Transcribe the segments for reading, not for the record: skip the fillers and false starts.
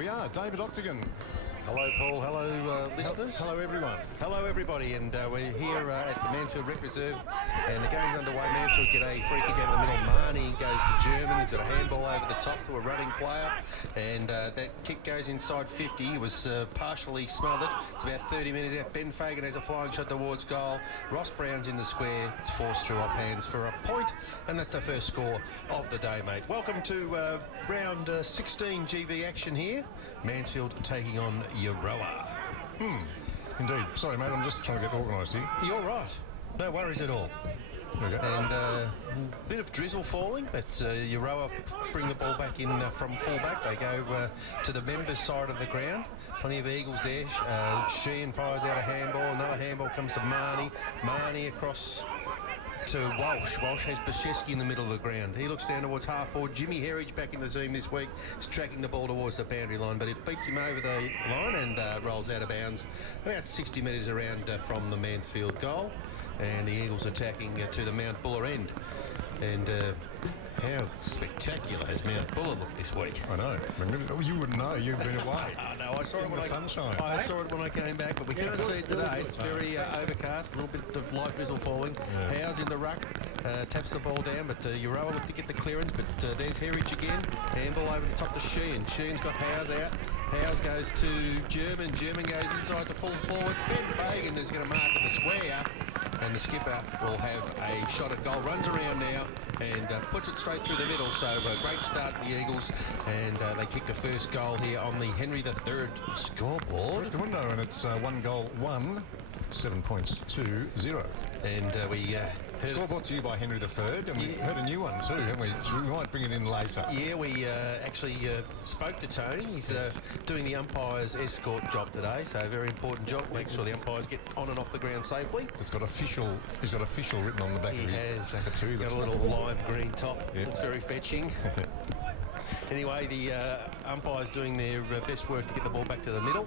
we are. David Octagon. Hello, Paul. Hello, listeners. Hello, everyone. Hello, everybody. And we're here at the Mansfield Rec Reserve, and the game's underway. Mansfield get a free kick out of the middle. Marnie goes to German. He's got a handball over the top to a running player, and that kick goes inside 50. He was partially smothered. It's about 30 metres out. Ben Fagan has a flying shot towards goal. Ross Brown's in the square. It's forced through off hands for a point, and that's the first score of the day, mate. Welcome to round 16 GV action here. Mansfield taking on Euroa. Indeed. Sorry, mate, I'm just trying to get organised here. You're right. No worries at all. There we go. And a bit of drizzle falling, but Euroa bring the ball back in from fullback. They go to the members' side of the ground. Plenty of Eagles there. Sheehan fires out a handball. Another handball comes to Marnie. Marnie across to Walsh. Walsh has Bashesky in the middle of the ground. He looks down towards half forward. Jimmy Herridge back in the team this week. He's tracking the ball towards the boundary line, but it beats him over the line and rolls out of bounds about 60 metres around from the Mansfield goal. And the Eagles attacking to the Mount Buller end. And how spectacular has Mount Buller looked this week? I know. You wouldn't know. You've been away. No, I saw it in when the sunshine. I saw it when I came back, but we can't see it today. It's very overcast, a little bit of light drizzle falling. Yeah. Howes in the ruck, taps the ball down, but Euroa looked to get the clearance, but there's Herridge again. Handball over the top to Sheehan. Sheehan's got Howes out. Howes goes to German. German goes inside to full forward. Ben Fagan is going to mark in the square, and the skipper will have a shot at goal. Runs around now and puts it straight through the middle. So a great start for the Eagles, and they kick the first goal here on the Henry III scoreboard. It's a window, and it's 1 goal, 1, 7 points to 0. And we Score brought to you by Henry III, and we heard a new one too, haven't we? So we might bring it in later. Yeah, we actually spoke to Tony. He's doing the umpire's escort job today, so a very important job. Make sure the umpires get on and off the ground safely. It's got official. He's got official written on the back of his jacket too. Got a little lime green top. Yep. Looks very fetching. Anyway, the umpire's doing their best work to get the ball back to the middle,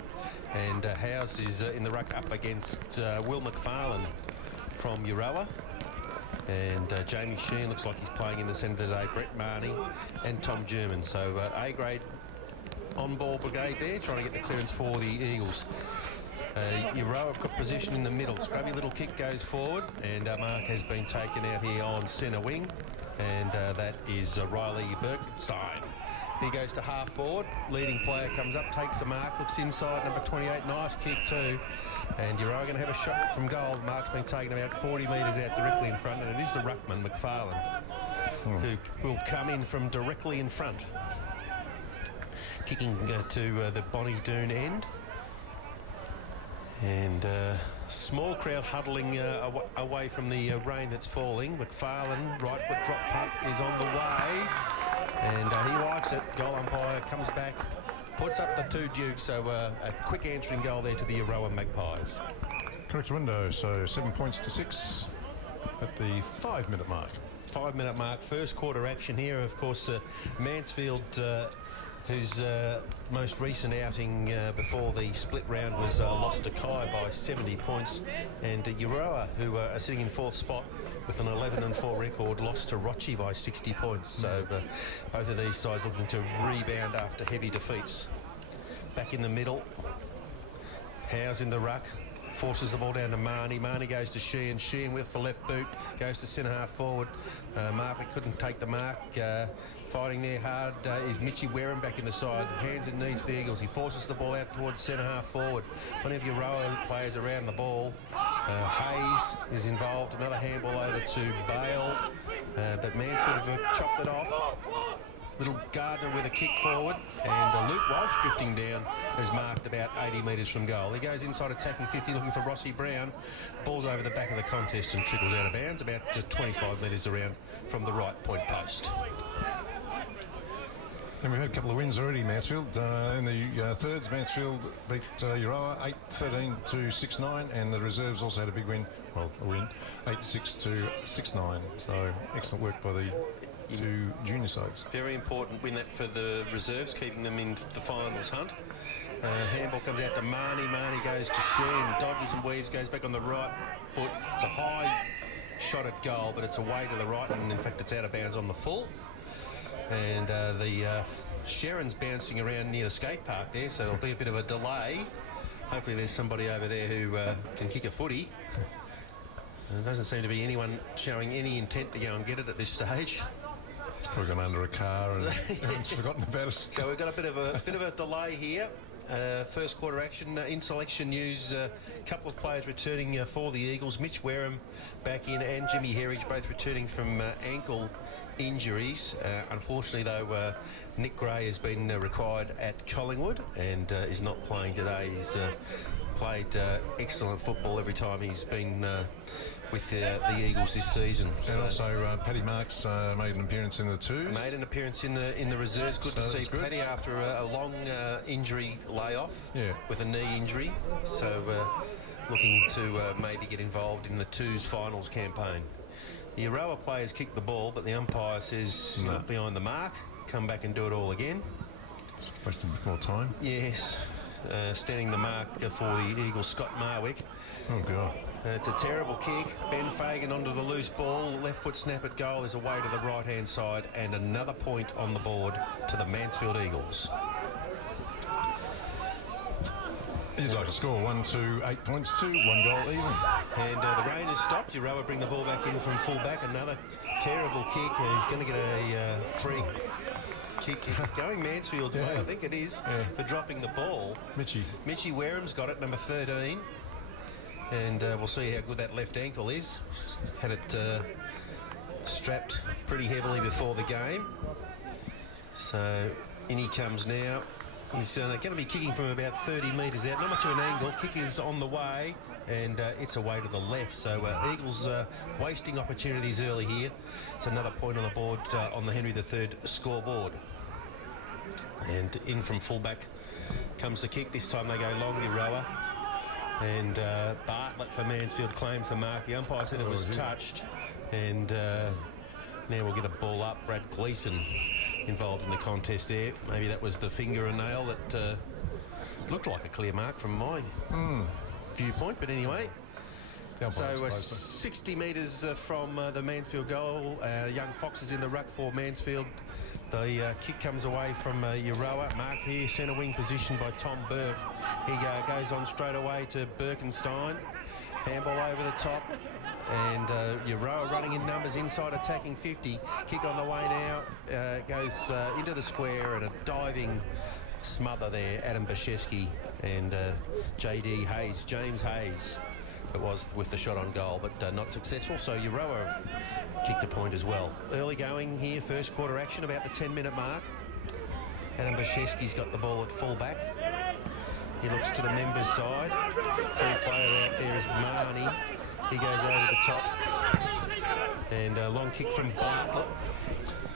and Howes is in the ruck up against Will McFarlane from Euroa. And Jamie Sheehan looks like he's playing in the centre today. Brett Marnie and Tom German. So A-grade on-ball brigade there, trying to get the clearance for the Eagles. Euroa have got position in the middle. Scrubby little kick goes forward, and mark has been taken out here on centre wing, and that is Riley Berkenstein. He goes to half forward. Leading player comes up, takes the mark, looks inside, number 28. Nice kick too. And Euroa going to have a shot from goal. Mark's been taken about 40 metres out directly in front, and it is the ruckman, McFarlane, who will come in from directly in front. Kicking to the Bonnie Doon end. And small crowd huddling away from the rain that's falling. McFarlane, right foot drop punt, is on the way. And he likes it. Goal umpire comes back, puts up the 2 dukes. So a quick answering goal there to the Euroa Magpies. Correct window, so 7 points to 6 at the 5-minute mark. 5-minute mark, first quarter action here. Of course, Mansfield, whose most recent outing before the split round was lost to Kai by 70 points. And Euroa, who are sitting in 4th spot with an 11-4 record, lost to Rochi by 60 points. So both of these sides looking to rebound after heavy defeats. Back in the middle, Howes in the ruck. Forces the ball down to Marnie. Marnie goes to Sheehan. Sheehan with the left boot. Goes to centre half forward. Marker couldn't take the mark. Fighting there hard is Mitchy Wareham back in the side. Hands and knees for the Eagles. He forces the ball out towards centre half forward. Plenty of Euroa players around the ball. Hayes is involved. Another handball over to Bale. But Mansfield have chopped it off. Little Gardner with a kick forward, and Luke Walsh drifting down has marked about 80 metres from goal. He goes inside attacking 50, looking for Rossi Brown. Ball's over the back of the contest and trickles out of bounds, about 25 metres around from the right point post. And we've had a couple of wins already, Mansfield. In the thirds, Mansfield beat Euroa 8-13 to 6-9, and the reserves also had a big win, well, a win, 8-6 to 6-9. So excellent work by the 2 junior sides. Very important win that for the reserves, keeping them in the finals hunt. Handball comes out to Marnie. Marnie goes to Sheehan, dodges and weaves, goes back on the right foot. It's a high shot at goal, but it's away to the right, and in fact it's out of bounds on the full. And the Sharon's bouncing around near the skate park there, so there'll be a bit of a delay. Hopefully there's somebody over there who can kick a footy. There doesn't seem to be anyone showing any intent to go and get it at this stage. It's probably gone under a car and everyone's forgotten about it. So we've got a bit of a delay here. First quarter action. In selection news, a couple of players returning for the Eagles. Mitch Wareham back in and Jimmy Herridge both returning from ankle injuries. Unfortunately, though, Nick Gray has been required at Collingwood and is not playing today. He's played excellent football every time he's been with the Eagles this season. And also Paddy Marks made an appearance in the twos. Made an appearance in the reserves. Good to see Paddy after a long injury layoff with a knee injury. So looking to maybe get involved in the twos finals campaign. The Euroa players kick the ball, but the umpire says not behind the mark. Come back and do it all again. Just wasting a bit more time. Yes. Standing the mark for the Eagles, Scott Marwick. Oh, God. It's a terrible kick. Ben Fagan onto the loose ball. Left foot snap at goal. There's a way to the right-hand side and another point on the board to the Mansfield Eagles. You'd like to score 1 to 8 points to 1 goal even. And the rain has stopped. Euroa bring the ball back in from full-back. Another terrible kick. He's going to get a free kick. Going Mansfield's way, I think it is, for dropping the ball. Mitchy Wareham's got it, number 13. And we'll see how good that left ankle is. Had it strapped pretty heavily before the game. So in he comes now. He's going to be kicking from about 30 metres out. Not much of an angle. Kick is on the way. And it's away to the left. So Eagles wasting opportunities early here. It's another point on the board on the Henry III scoreboard. And in from fullback comes the kick. This time they go long, Euroa. And Bartlett for Mansfield claims the mark. The umpire said it was touched. And now we'll get a ball up. Brad Gleeson involved in the contest there. Maybe that was the finger and nail that looked like a clear mark from my viewpoint. But anyway, so 60 metres from the Mansfield goal. Young Fox is in the ruck for Mansfield. The kick comes away from Euroa. Mark here, centre wing position by Tom Burke. He goes on straight away to Birkenstein. Handball over the top. And Euroa running in numbers inside attacking 50. Kick on the way now. Goes into the square and a diving smother there. Adam Bashesky and JD Hayes, James Hayes. It was with the shot on goal, but not successful. So Euroa have kicked a point as well. Early going here, first quarter action, about the 10-minute mark. Adam Bashesky's got the ball at full-back. He looks to the members' side. Free player out there is Marnie. He goes over the top. And a long kick from Bartlett.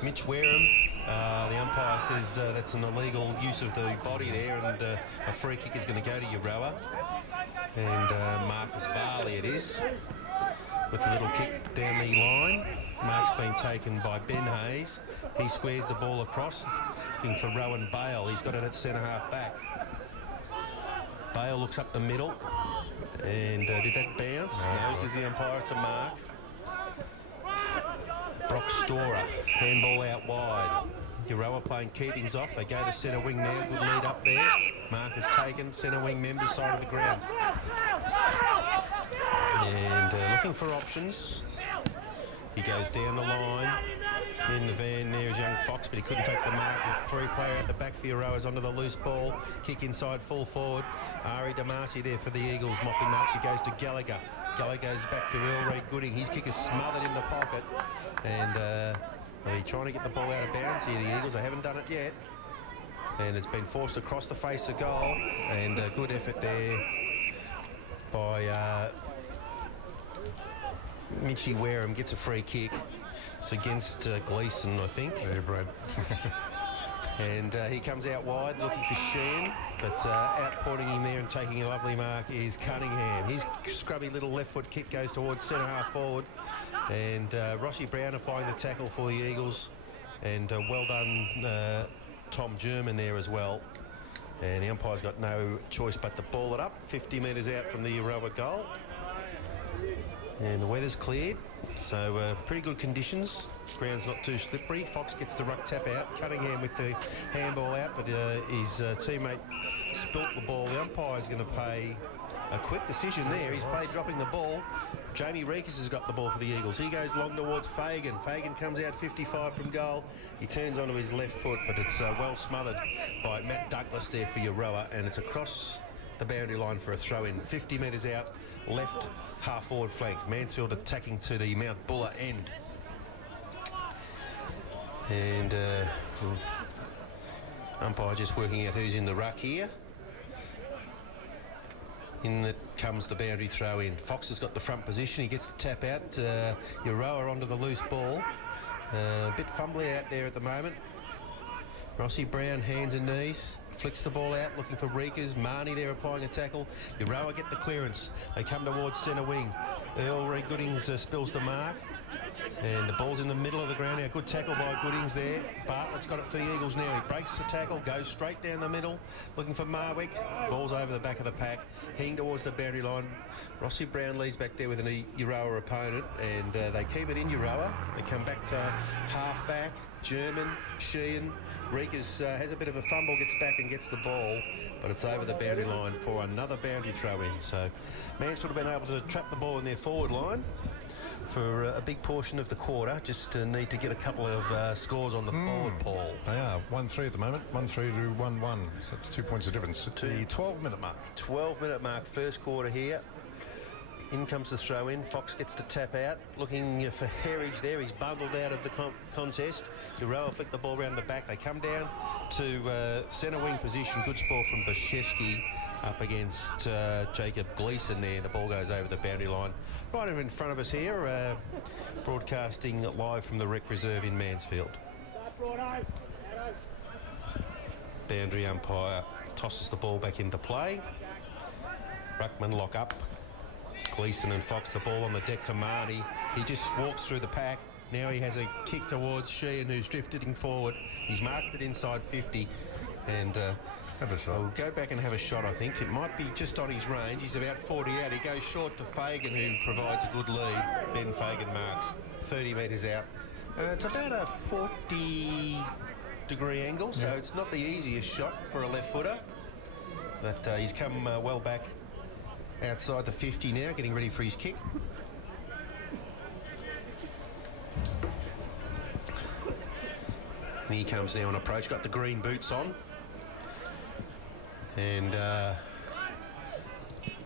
Mitch Wareham. The umpire says that's an illegal use of the body there, and a free kick is going to go to Euroa. And Marcus Varley it is, with a little kick down the line. Mark's been taken by Ben Hayes. He squares the ball across, looking for Rowan Bale. He's got it at centre-half back. Bale looks up the middle. And did that bounce? No, says the umpire, it's a mark. Brock Storer, handball out wide. Euroa playing keepings off. They go to centre wing now. Good lead up there. Mark is taken. Centre wing members side of the ground. And looking for options. He goes down the line. In the van there is young Fox, but he couldn't take the mark. A free player at the back for Euroa's onto the loose ball. Kick inside, full forward. Ari Damasi there for the Eagles, mopping up. He goes to Gallagher. Gallagher goes back to Elray Gooding. His kick is smothered in the pocket. And they're trying to get the ball out of bounds here, the Eagles. They haven't done it yet. And it's been forced across the face of goal. And a good effort there by Mitchy Wareham. Gets a free kick. It's against Gleeson, I think. Yeah, Brad. And he comes out wide looking for Sheehan, but outpointing him there and taking a lovely mark is Cunningham. His scrubby little left foot kick goes towards centre half forward. And Rossi Brown applying the tackle for the Eagles. And well done Tom German there as well. And the umpire's got no choice but to ball it up 50 metres out from the Euroa goal. And the weather's cleared, so pretty good conditions. Ground's not too slippery. Fox gets the ruck tap out. Cunningham with the handball out, but his teammate spilt the ball. The umpire's going to pay a quick decision there. He's played dropping the ball. Jamie Reekers has got the ball for the Eagles. He goes long towards Fagan. Fagan comes out 55 from goal. He turns onto his left foot, but it's well smothered by Matt Douglas there for Euroa, and it's across the boundary line for a throw-in. 50 metres out, left half-forward flank. Mansfield attacking to the Mount Buller end. And umpire just working out who's in the ruck here. In that comes the boundary throw in. Fox has got the front position. He gets the tap out. Euroa onto the loose ball. A bit fumbly out there at the moment. Rossi Brown, hands and knees. Flicks the ball out, looking for Reekers. Marnie there applying a tackle. Euroa get the clearance. They come towards centre wing. Earl Reed Goodings spills the mark. And the ball's in the middle of the ground now. Good tackle by Goodings there. Bartlett's got it for the Eagles now. He breaks the tackle, goes straight down the middle, looking for Marwick. Ball's over the back of the pack, heading towards the boundary line. Rossi Brown leads back there with an Euroa opponent, and they keep it in Euroa. They come back to half-back. German, Sheehan. Reekers has a bit of a fumble, gets back and gets the ball, but it's over the boundary line for another boundary throw-in. So Mansfield have been able to trap the ball in their forward line for a big portion of the quarter. Just need to get a couple of scores on the board, Paul. They are 1-3 at the moment, 1-3 to 1-1. So that's 2 points of difference at the 12-minute mark. 12-minute mark, first quarter here. In comes the throw in. Fox gets the tap out, looking for Herridge there. He's bundled out of the contest. Euroa flick the ball around the back. They come down to centre wing position. Good ball from Bashevsky up against Jacob Gleeson there. The ball goes over the boundary line. Right over in front of us here, broadcasting live from the Rec Reserve in Mansfield. Boundary umpire tosses the ball back into play. Ruckman lock up. Gleeson and Fox, the ball on the deck to Marnie. He just walks through the pack. Now he has a kick towards Sheehan, who's drifting forward. He's marked it inside 50, and have a shot. We'll go back and have a shot, I think. It might be just on his range. He's about 40 out. He goes short to Fagan, who provides a good lead. Then Fagan marks 30 metres out. It's about a 40-degree angle, so it's not the easiest shot for a left footer. But he's come well back outside the 50 now, getting ready for his kick. And he comes now on approach, got the green boots on. And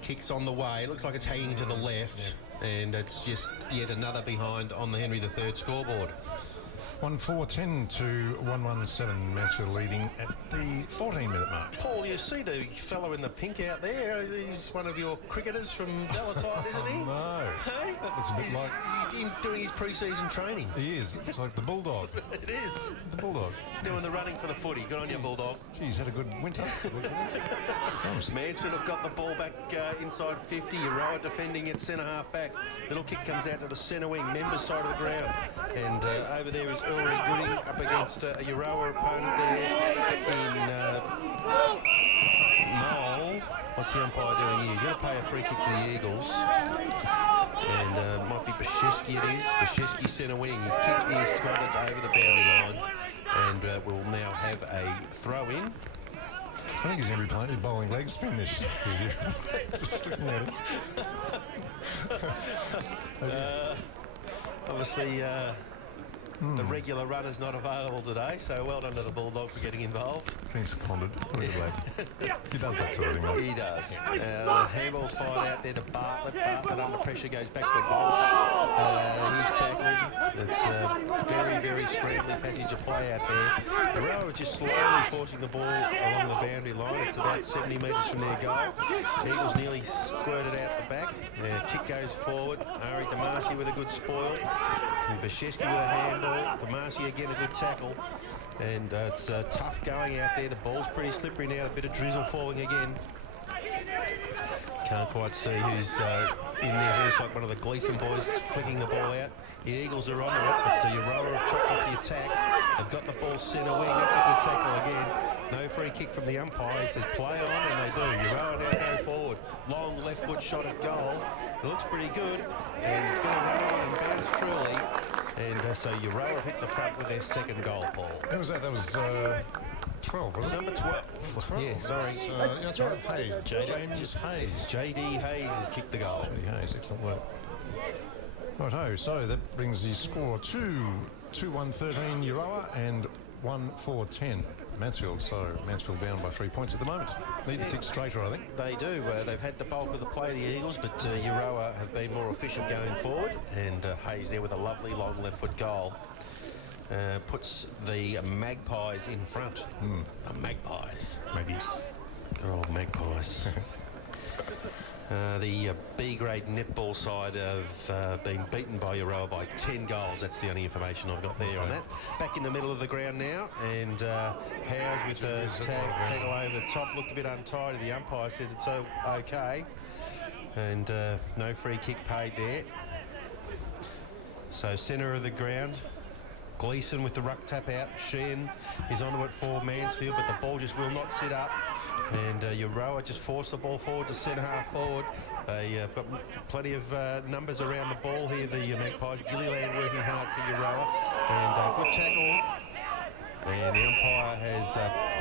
kicks on the way. It looks like it's hanging to the left. And it's just yet another behind on the Henry III scoreboard. 1-4-10 to 1-1-7. Mansfield leading at the 14-minute mark. Paul, you see the fellow in the pink out there? He's one of your cricketers from Delatide, isn't he? No. Hey? That looks a bit like... He's doing his pre-season training. He is. It looks like the Bulldog. It is. The Bulldog. Doing the running for the footy. Good on you, Bulldog. Geez, had a good winter. Mansfield have got the ball back inside 50. Euroa defending at centre-half back. Little kick comes out to the centre wing, members side of the ground. And over there is Ulrich Gooding up against a Euroa opponent there in Mole. What's the umpire doing here? He's going to pay a free kick to the Eagles. And might be Bashevsky it is. Bashevsky centre wing. His kick is smothered over the boundary line. And we'll now have a throw in. I think he's going to be bowling leg spin this year. Just looking at it. Obviously, the regular runner's not available today, so well done to the Bulldog for getting involved. Thanks, Condon. What a good lad. He does that sort of thing, though. He does. Handball's fired out there to Bartlett. Bartlett under pressure goes back to Walsh. He's tackled. It's a very, very scrambling passage of play out there. The row is just slowly forcing the ball along the boundary line. It's about 70 metres from their goal. Eagles nearly squirted out the back. Kick goes forward. Ari Damasi with a good spoil. And Bashevsky with a handball. Damasi again a good tackle. And it's tough going out there. The ball's pretty slippery now. A bit of drizzle falling again. Can't quite see who's in there. It looks like one of the Gleeson boys flicking the ball out. The Eagles are onto it, but Euroa have chopped off the attack. They've got the ball centre wing. That's a good tackle again. No free kick from the umpire. He says play on, and they do. Euroa now go forward. Long left foot shot at goal. It looks pretty good, and it's going to run on and bounce truly. And so Euroa have hit the front with their second goal, Paul. Who was that? That was 12, wasn't it? Number 12. 12. Yeah, sorry. Yeah, that's right. Hayes. James Hayes. J.D. Hayes has kicked the goal. J.D. Hayes, excellent work. Righto, so that brings the score to 2-1-13 Euroa and 1-4-10 Mansfield. So Mansfield down by 3 points at the moment. Need to kick straighter, I think. They do. They've had the bulk of the play, the Eagles, but Euroa have been more efficient going forward. And Hayes there with a lovely long left foot goal. Puts the Magpies in front. The Magpies. Magpies. Good old Magpies. The B-grade netball side have been beaten by Euroa by 10 goals. That's the only information I've got there on that. Back in the middle of the ground now, and Howes with the tackle over the top. Looked a bit untidy. The umpire says it's okay. And no free kick paid there. So centre of the ground. Gleeson with the ruck tap out. Sheehan is onto it for Mansfield, but the ball just will not sit up. And Euroa just forced the ball forward to centre half forward. They've got plenty of numbers around the ball here, the Magpies. Gilliland working hard for Euroa. And good tackle. And the umpire has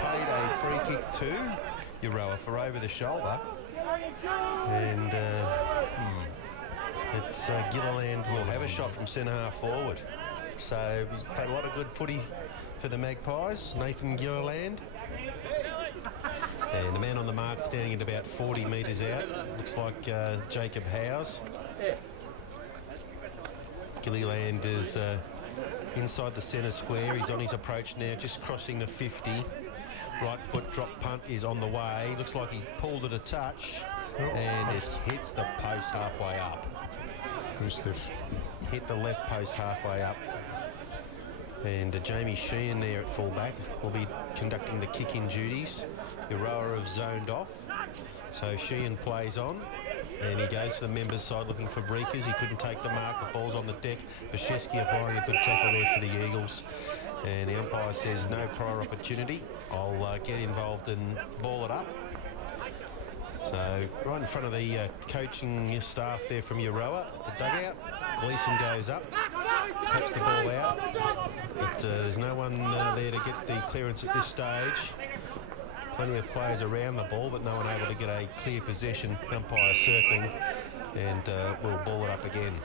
paid a free kick to Euroa for over the shoulder. And it's Gilliland will have a shot from centre half forward. So he's played a lot of good footy for the Magpies, Nathan Gilliland. And the man on the mark standing at about 40 metres out. Looks like Jacob Howes. Gilliland is inside the centre square. He's on his approach now, just crossing the 50. Right foot drop punt is on the way. Looks like he's pulled it a touch. And it hits the post halfway up. Too stiff. Hit the left post halfway up. And Jamie Sheehan there at fullback will be conducting the kick-in duties. Euroa have zoned off. So Sheehan plays on. And he goes to the members' side looking for breakers. He couldn't take the mark. The ball's on the deck. Bashevsky applying a good tackle there for the Eagles. And the umpire says no prior opportunity. I'll get involved and ball it up. So right in front of the coaching staff there from Euroa, the dugout. Gleeson goes up, taps the ball out, but there's no one there to get the clearance at this stage. Plenty of players around the ball, but no one able to get a clear possession. Umpire circling, and we'll ball it up again.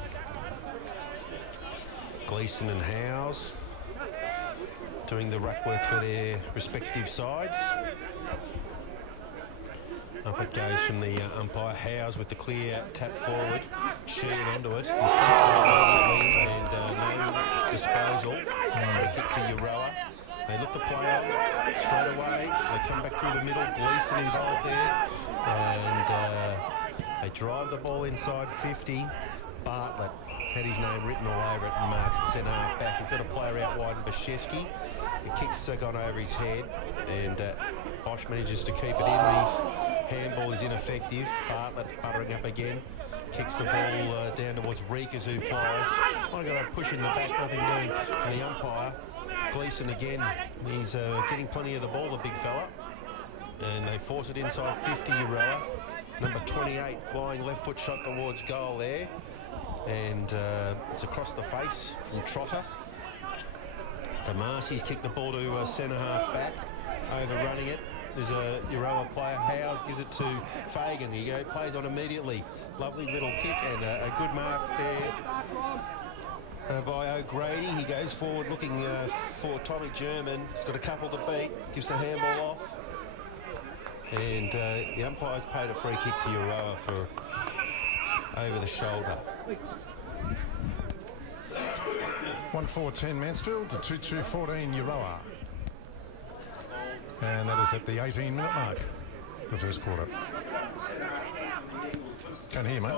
Gleeson and Howes doing the ruck work for their respective sides. Up it goes from the umpire. Howes with the clear tap forward. Sheehan onto it. He's tackled and no disposal. Free kick to Euroa. They look to play on straight away. They come back through the middle. Gleeson involved there. And they drive the ball inside 50. Bartlett had his name written all over it and marks at centre half back. He's got a player out wide, Bashevsky. The kick's gone over his head. And Bosch manages to keep it in. His handball is ineffective. Bartlett buttering up again. Kicks the ball down towards Reekers, who flies. I got a push in the back, nothing doing from the umpire. Gleeson again. He's getting plenty of the ball, the big fella. And they force it inside 50 Euroa. Number 28 flying left foot shot towards goal there. And it's across the face from Trotter. Damarcy's kicked the ball to centre half back, overrunning it. There's a Euroa player. Howes gives it to Fagan. He plays on immediately. Lovely little kick and a good mark there by O'Grady. He goes forward looking for Tommy German. He's got a couple to beat. Gives the handball off. And the umpire's paid a free kick to Euroa for over the shoulder. 1-4-10 Mansfield to 2-2-14 Euroa. And that is at the 18-minute mark, the first quarter. Can't hear, mate.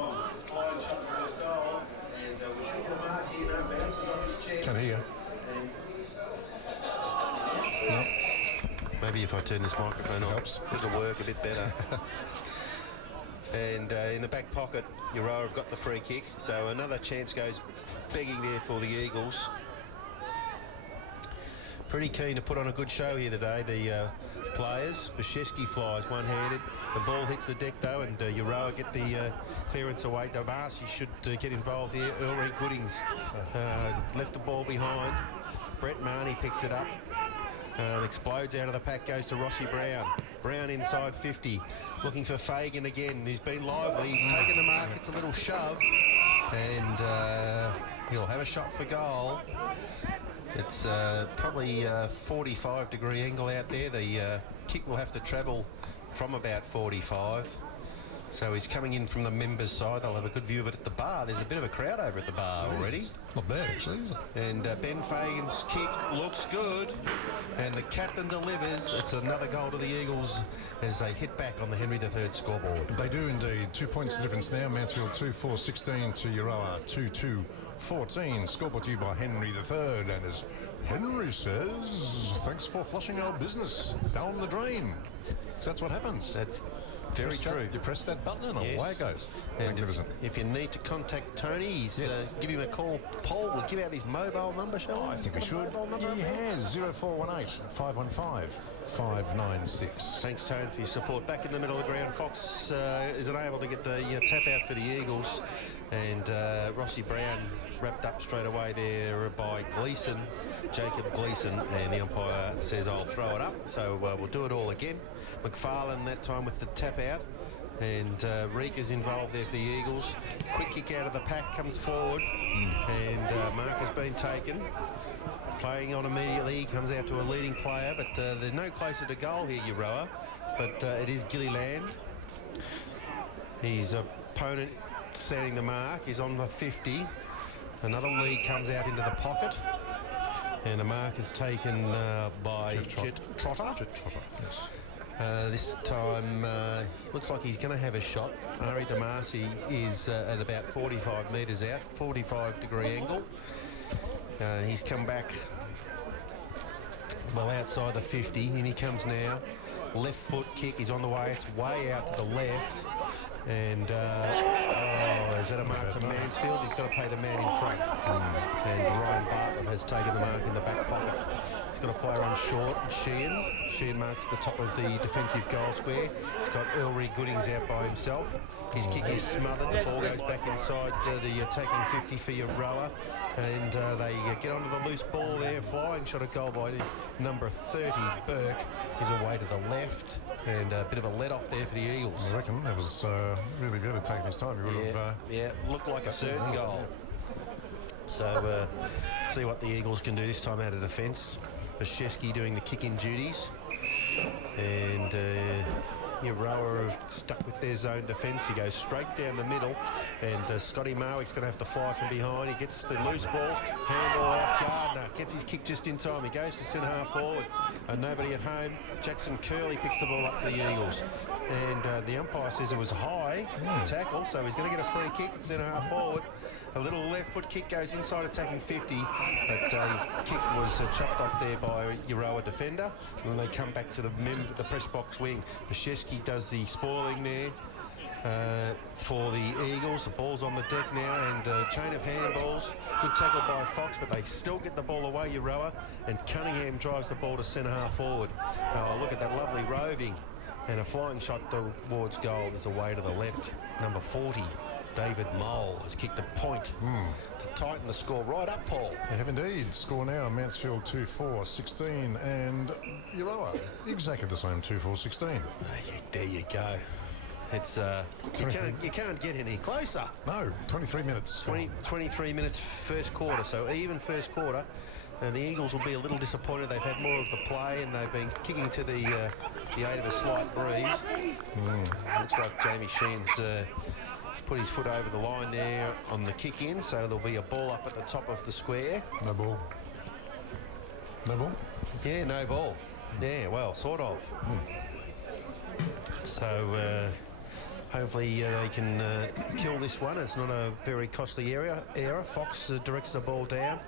Can't hear. No. Maybe if I turn this microphone on, Helps. it'll work a bit better. And in the back pocket, Euroa have got the free kick, so another chance goes begging there for the Eagles. Pretty keen to put on a good show here today, the players. Bashevsky flies one-handed. The ball hits the deck, though, and Euroa get the clearance away. Darcy should get involved here. Ulrich Goodings left the ball behind. Brett Marnie picks it up. Explodes out of the pack, goes to Rossi Brown. Brown inside 50, looking for Fagan again. He's been lively. He's taken the mark. It's a little shove, and he'll have a shot for goal. It's probably a 45-degree angle out there. The kick will have to travel from about 45. So he's coming in from the members' side. They'll have a good view of it at the bar. There's a bit of a crowd over at the bar already. Not bad, actually, is it? And Ben Fagan's kick looks good. And the captain delivers. It's another goal to the Eagles as they hit back on the Henry III scoreboard. They do indeed. 2 points difference now. Mansfield 2-4-16 to Euroa 2-2-14. Score brought to you by Henry III. And as Henry says, thanks for flushing our business down the drain. So that's what happens. That's very true. You press that button and away it goes. And Magnificent. if you need to contact Tony, he's give him a call. Paul will give out his mobile number, shall we? I think we should. He has 0418 515 596. Thanks, Tony, for your support. Back in the middle of the ground, Fox is unable to get the tap out for the Eagles. And Rossi Brown wrapped up straight away there by Gleeson, Jacob Gleeson, and the umpire says, I'll throw it up. So we'll do it all again. McFarlane that time with the tap out, and Rika's involved there for the Eagles. Quick kick out of the pack comes forward, and mark has been taken. Playing on immediately, comes out to a leading player, but they're no closer to goal here, Euroa, but it is Gilliland. His opponent setting the mark is on the 50. Another lead comes out into the pocket, and a mark is taken by Jet Trotter. Jet Trotter, yes. This time looks like he's going to have a shot. Ari Damasi is at about 45 metres out, 45-degree angle. He's come back well outside the 50, and he comes now. Left foot kick is on the way. It's way out to the left. And is that a mark to Mansfield? He's got to pay the man in front. And Ryan Bartlett has taken the mark in the back pocket. He's got a player on short, Sheehan. Sheehan marks the top of the defensive goal square. He's got Ulrich Goodings out by himself. His kick is smothered. The ball goes back inside the attacking 50 for Euroa. And they get onto the loose ball there. Flying shot at goal by number 30, Burke, is away to the left. And a bit of a let-off there for the Eagles. I reckon that was really good at taking his time. He would have, looked like a certain goal. So see what the Eagles can do this time out of defence. Bashevsky doing the kick-in duties. And Euroa have stuck with their zone defence. He goes straight down the middle, and Scotty Marwick's going to have to fly from behind. He gets the loose ball, handball out. Gardner gets his kick just in time. He goes to centre half forward, and nobody at home. Jackson Curley picks the ball up for the Eagles, and the umpire says it was a high tackle, so he's going to get a free kick at centre half forward. A little left foot kick goes inside attacking 50, but his kick was chopped off there by Euroa defender, and they come back to the press box wing. Bashevsky does the spoiling there for the Eagles. The ball's on the deck now, and chain of handballs. Good tackle by Fox, but they still get the ball away, Euroa, and Cunningham drives the ball to centre half forward. Oh, look at that lovely roving, and a flying shot towards goal is away to the left. Number 40. David Mole has kicked a point to tighten the score right up, Paul. They have indeed. Score now, Mansfield 2-4-16, and Euroa exactly the same, 2-4-16. There you go. It's you can't get any closer. No, 23 minutes. 23 minutes first quarter, so even first quarter. And the Eagles will be a little disappointed. They've had more of the play, and they've been kicking to the aid of a slight breeze. Looks like Jamie Sheehan's put his foot over the line there on the kick in, so there'll be a ball up at the top of the square. No ball. No ball? Yeah, no ball. Yeah, well, sort of. So hopefully they can kill this one. It's not a very costly error. Fox directs the ball down.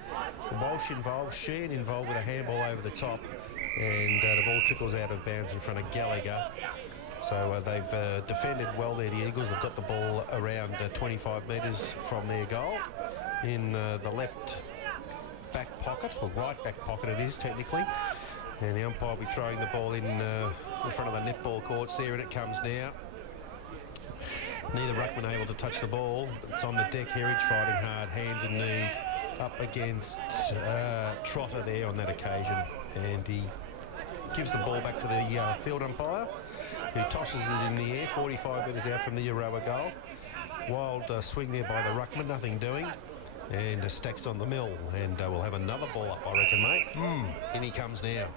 Walsh involved, Sheehan involved with a handball over the top, and the ball trickles out of bounds in front of Gallagher. So they've defended well there, the Eagles. They've got the ball around 25 metres from their goal in the left back pocket, or right back pocket it is technically. And the umpire will be throwing the ball in front of the netball courts there, and it comes now. Neither ruckman able to touch the ball. It's on the deck. Herridge fighting hard, hands and knees up against Trotter there on that occasion. And he gives the ball back to the field umpire, who tosses it in the air 45 metres out from the Euroa goal. Wild swing there by the ruckman, nothing doing. And stacks on the mill. And we'll have another ball up, I reckon, mate. In he comes now.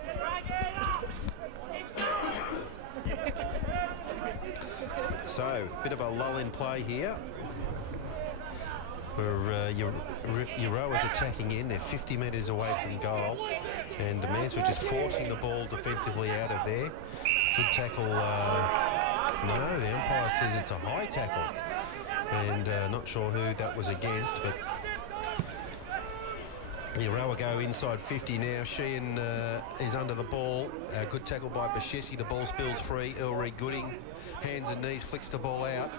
So, bit of a lull in play here. Where Euroa's attacking in. They're 50 metres away from goal. And Mansfield just forcing the ball defensively out of there. Good tackle. No, the umpire says it's a high tackle. And not sure who that was against, but Euroa go inside 50 now. Sheehan is under the ball. Good tackle by Bashesi. The ball spills free. Elrie Gooding, hands and knees, flicks the ball out.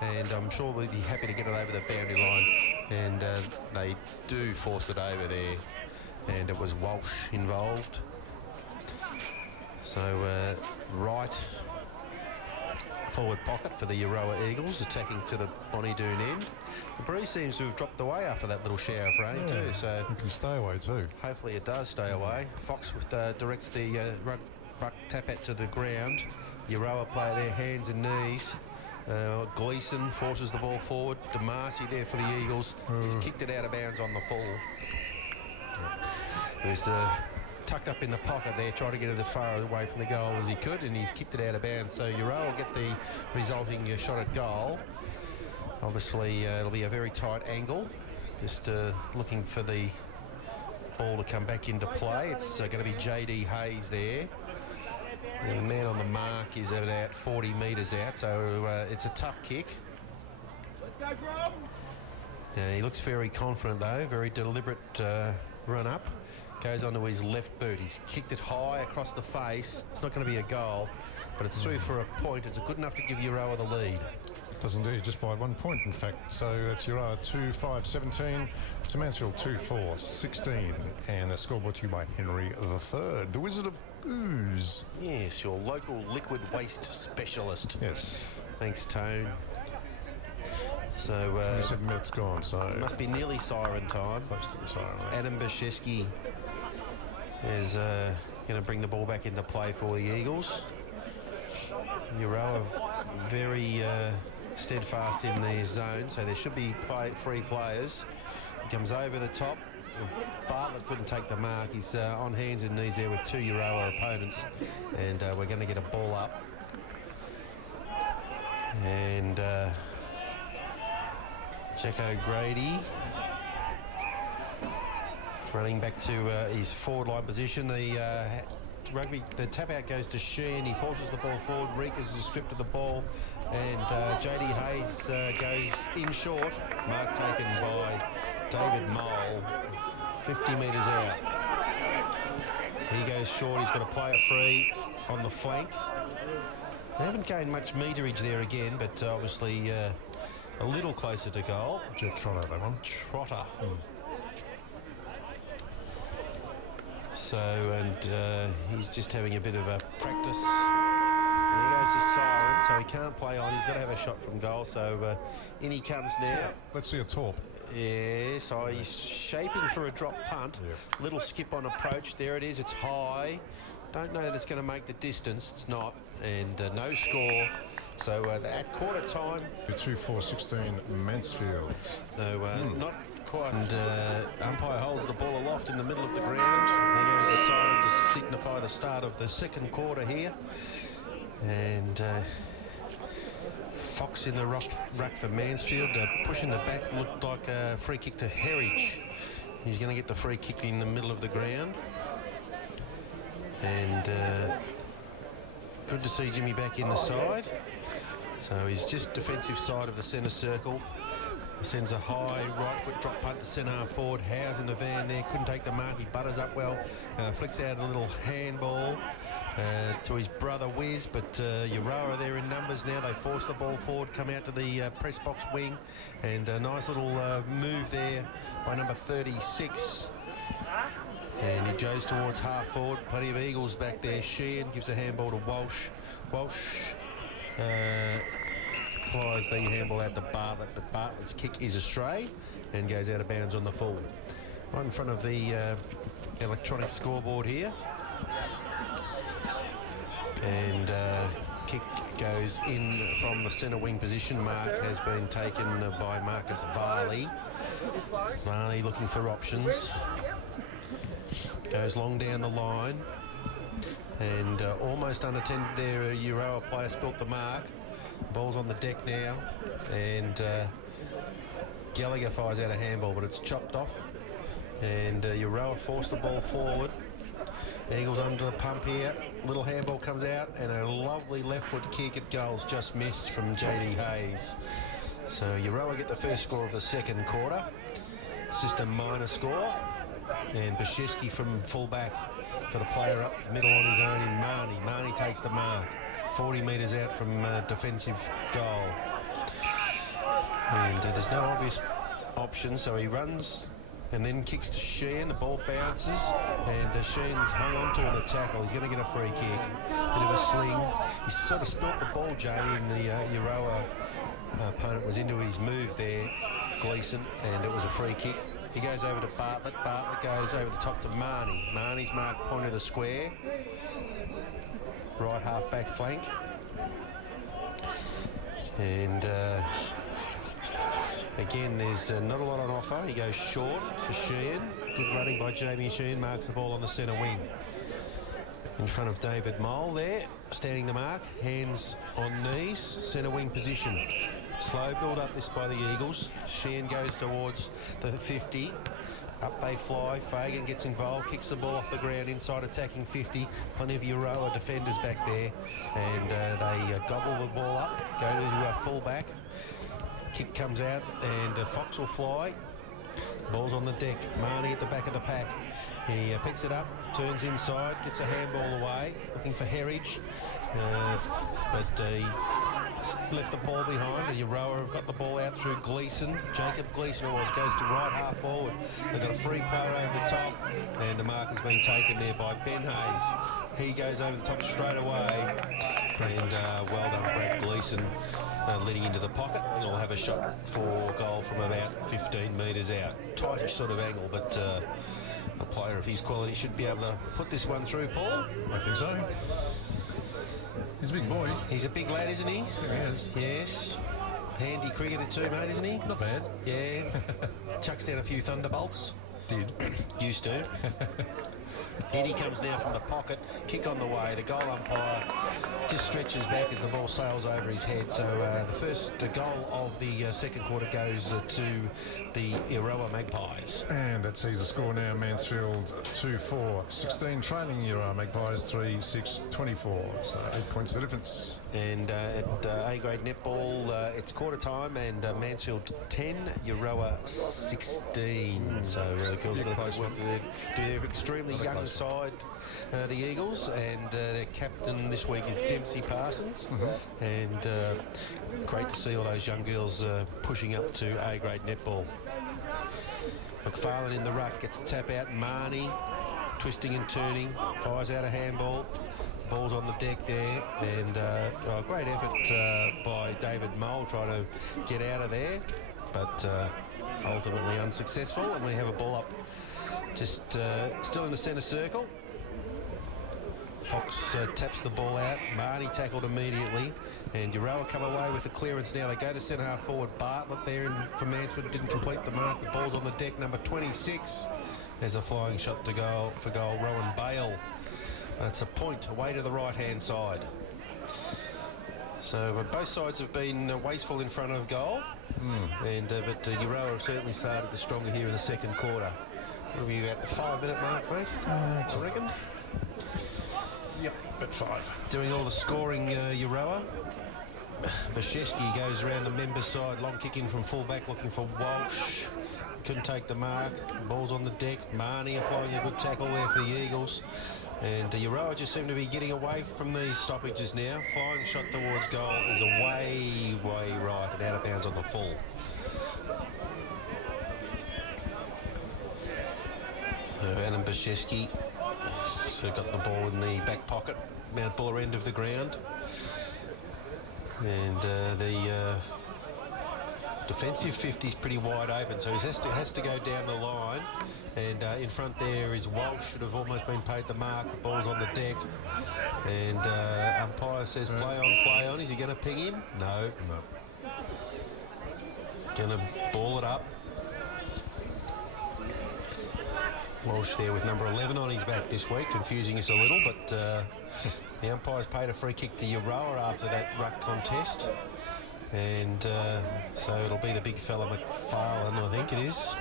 And I'm sure we'll be happy to get it over the boundary line. And they do force it over there. And it was Walsh involved. So right forward pocket for the Euroa Eagles, attacking to the Bonnie Doon end. The breeze seems to have dropped away after that little shower of rain too, so it can stay away too. Hopefully it does stay away. Fox directs the ruck tap out to the ground. Euroa play their hands and knees. Gleeson forces the ball forward. DeMarcy there for the Eagles. He's kicked it out of bounds on the full. It was tucked up in the pocket there, trying to get it as far away from the goal as he could, and he's kicked it out of bounds. So Euroa will get the resulting shot at goal. Obviously, it'll be a very tight angle. Just looking for the ball to come back into play. It's going to be J.D. Hayes there. The man on the mark is about 40 metres out, so it's a tough kick. He looks very confident, though. Very deliberate run up. Goes onto his left boot. He's kicked it high across the face. It's not going to be a goal, but it's through for a point. It's good enough to give Euroa the lead. Does indeed, just by 1 point, in fact. So that's Euroa 2-5-17 to Mansfield 2-4-16. And the score brought to you by Henry III, the Wizard of Ooze. Yes, your local liquid waste specialist. Yes. Thanks, Tone. So 27 minutes gone, so it must be nearly siren time. Close to the siren. Adam Bashesky is going to bring the ball back into play for the Eagles. Euroa very steadfast in their zone, so there should be free players. He comes over the top. Bartlett couldn't take the mark. He's on hands and knees there with two Euroa opponents, and we're going to get a ball up. And Jack O'Grady running back to his forward line position. The tap out goes to Sheehan. He forces the ball forward. Reekers is stripped of the ball, and J.D. Hayes goes in short. Mark taken by David Mole, 50 metres out. He goes short. He's got to play it free on the flank. They haven't gained much meterage there again, but obviously a little closer to goal. Trotter, that one. Trotter. So, and he's just having a bit of a practice. And there goes the siren, so he can't play on. He's got to have a shot from goal, so in he comes now. Let's see a torp. Yes, so he's shaping for a drop punt. Yeah. Little skip on approach. There it is. It's high. Don't know that it's going to make the distance. It's not. And no score. So at quarter time... 2-4-16 Mansfield. So not quite. And umpire holds the ball aloft in the middle of the ground. There goes the siren to signify the start of the second quarter here. And Fox in the ruck for Mansfield. Pushing the back, looked like a free kick to Herridge. He's going to get the free kick in the middle of the ground. And good to see Jimmy back in the side. So he's just defensive side of the centre circle. Sends a high right foot drop punt to centre half forward. Howes in the van there, couldn't take the mark. He butters up well, flicks out a little handball. to his brother Wiz, but Euroa there in numbers now. They force the ball forward, come out to the press box wing, and a nice little move there by number 36. And he goes towards half forward. Plenty of Eagles back there. Sheehan gives a handball to Walsh. Walsh flies the handball out to Bartlett, but Bartlett's kick is astray and goes out of bounds on the full. Right in front of the electronic scoreboard here. And kick goes in from the centre wing position. Mark has been taken by Marcus Varley. Varley looking for options. Goes long down the line. And almost unattended there, a Euroa player spilt the mark. Ball's on the deck now. And Gallagher fires out a handball, but it's chopped off. And Euroa forced the ball forward. Eagles under the pump here. Little handball comes out, and a lovely left foot kick at goals just missed from JD Hayes. So Euroa get the first score of the second quarter. It's just a minor score. And Bashevsky from full-back got a player up the middle on his own in Marnie. Marnie takes the mark. 40 metres out from defensive goal. And there's no obvious option, so he runs and then kicks to Sheehan. The ball bounces, and Sheehan's hung on to the tackle. He's going to get a free kick. Bit of a sling. He sort of spilt the ball, Jay, and the Euroa opponent was into his move there, Gleeson, and it was a free kick. He goes over to Bartlett. Bartlett goes over the top to Marnie. Marnie's marked point of the square. Right half-back flank. And again, there's not a lot on offer. He goes short to Sheehan. Good running by Jamie Sheehan. Marks the ball on the centre wing. In front of David Mole there, standing the mark. Hands on knees. Centre wing position. Slow build up this by the Eagles. Sheehan goes towards the 50. Up they fly. Fagan gets involved, kicks the ball off the ground inside attacking 50. Plenty of Euroa defenders back there. And they gobble the ball up, go to full back. Kick comes out and Fox will fly. Ball's on the deck. Marnie at the back of the pack. He picks it up, turns inside, gets a handball away, looking for Herridge. But he left the ball behind, and Euroa have got the ball out through Gleeson. Jacob Gleeson always goes to right half forward. They've got a free player over the top, and the mark has been taken there by Ben Hayes. He goes over the top straight away, and well done, Brad Gleeson, leading into the pocket. He'll have a shot for goal from about 15 metres out. Tightish sort of angle, but a player of his quality should be able to put this one through, Paul. I think so. He's a big boy. He's a big lad, isn't he? He is. Yes. Handy cricketer too, mate, isn't he? Not bad. Yeah. Chucks down a few thunderbolts. Did. Used to. Eddie comes now from the pocket. Kick on the way. The goal umpire just stretches back as the ball sails over his head. So the first goal of the second quarter goes to the Euroa Magpies. And that sees the score now. Mansfield 2-4. 16 trailing Euroa Magpies 3-6-24. So 8 points the difference. And at A-grade netball, it's quarter time, and Mansfield 10, Euroa 16. So the girls have got to work to their extremely young side, the Eagles, and their captain this week is Dempsey Parsons. And great to see all those young girls pushing up to A-grade netball. McFarlane in the ruck, gets the tap out. Marnie twisting and turning, fires out a handball. Ball's on the deck there, and great effort by David Mole trying to get out of there, but ultimately unsuccessful, and we have a ball up just still in the centre circle. Fox taps the ball out. Marnie tackled immediately, and Euroa come away with the clearance now. They go to centre half forward. Bartlett there for Mansfield didn't complete the mark. The ball's on the deck, number 26. There's a flying shot to goal for goal, Rowan Bale. It's a point away to the right-hand side. So both sides have been wasteful in front of goal, and but Euroa have certainly started the stronger here in the second quarter. What are we at the 5-minute mark, mate? I reckon. Yep, at 5. Doing all the scoring, Euroa. Bashevsky goes around the member side, long kick in from full-back, looking for Walsh. Couldn't take the mark. Ball's on the deck. Marnie applying a good tackle there for the Eagles. And Euroa just seem to be getting away from these stoppages now. Flying shot towards goal is way right and out of bounds on the full. So Adam Bashevsky got the ball in the back pocket, Mount Buller end of the ground. And the defensive 50 is pretty wide open, so he has to go down the line. And in front there is Walsh, should have almost been paid the mark. The ball's on the deck. And umpire says play on. Is he going to ping him? No. Going to ball it up. Walsh there with number 11 on his back this week, confusing us a little, but the umpire's paid a free kick to Euroa after that ruck contest. And so it'll be the big fella McFarlane, I think it is,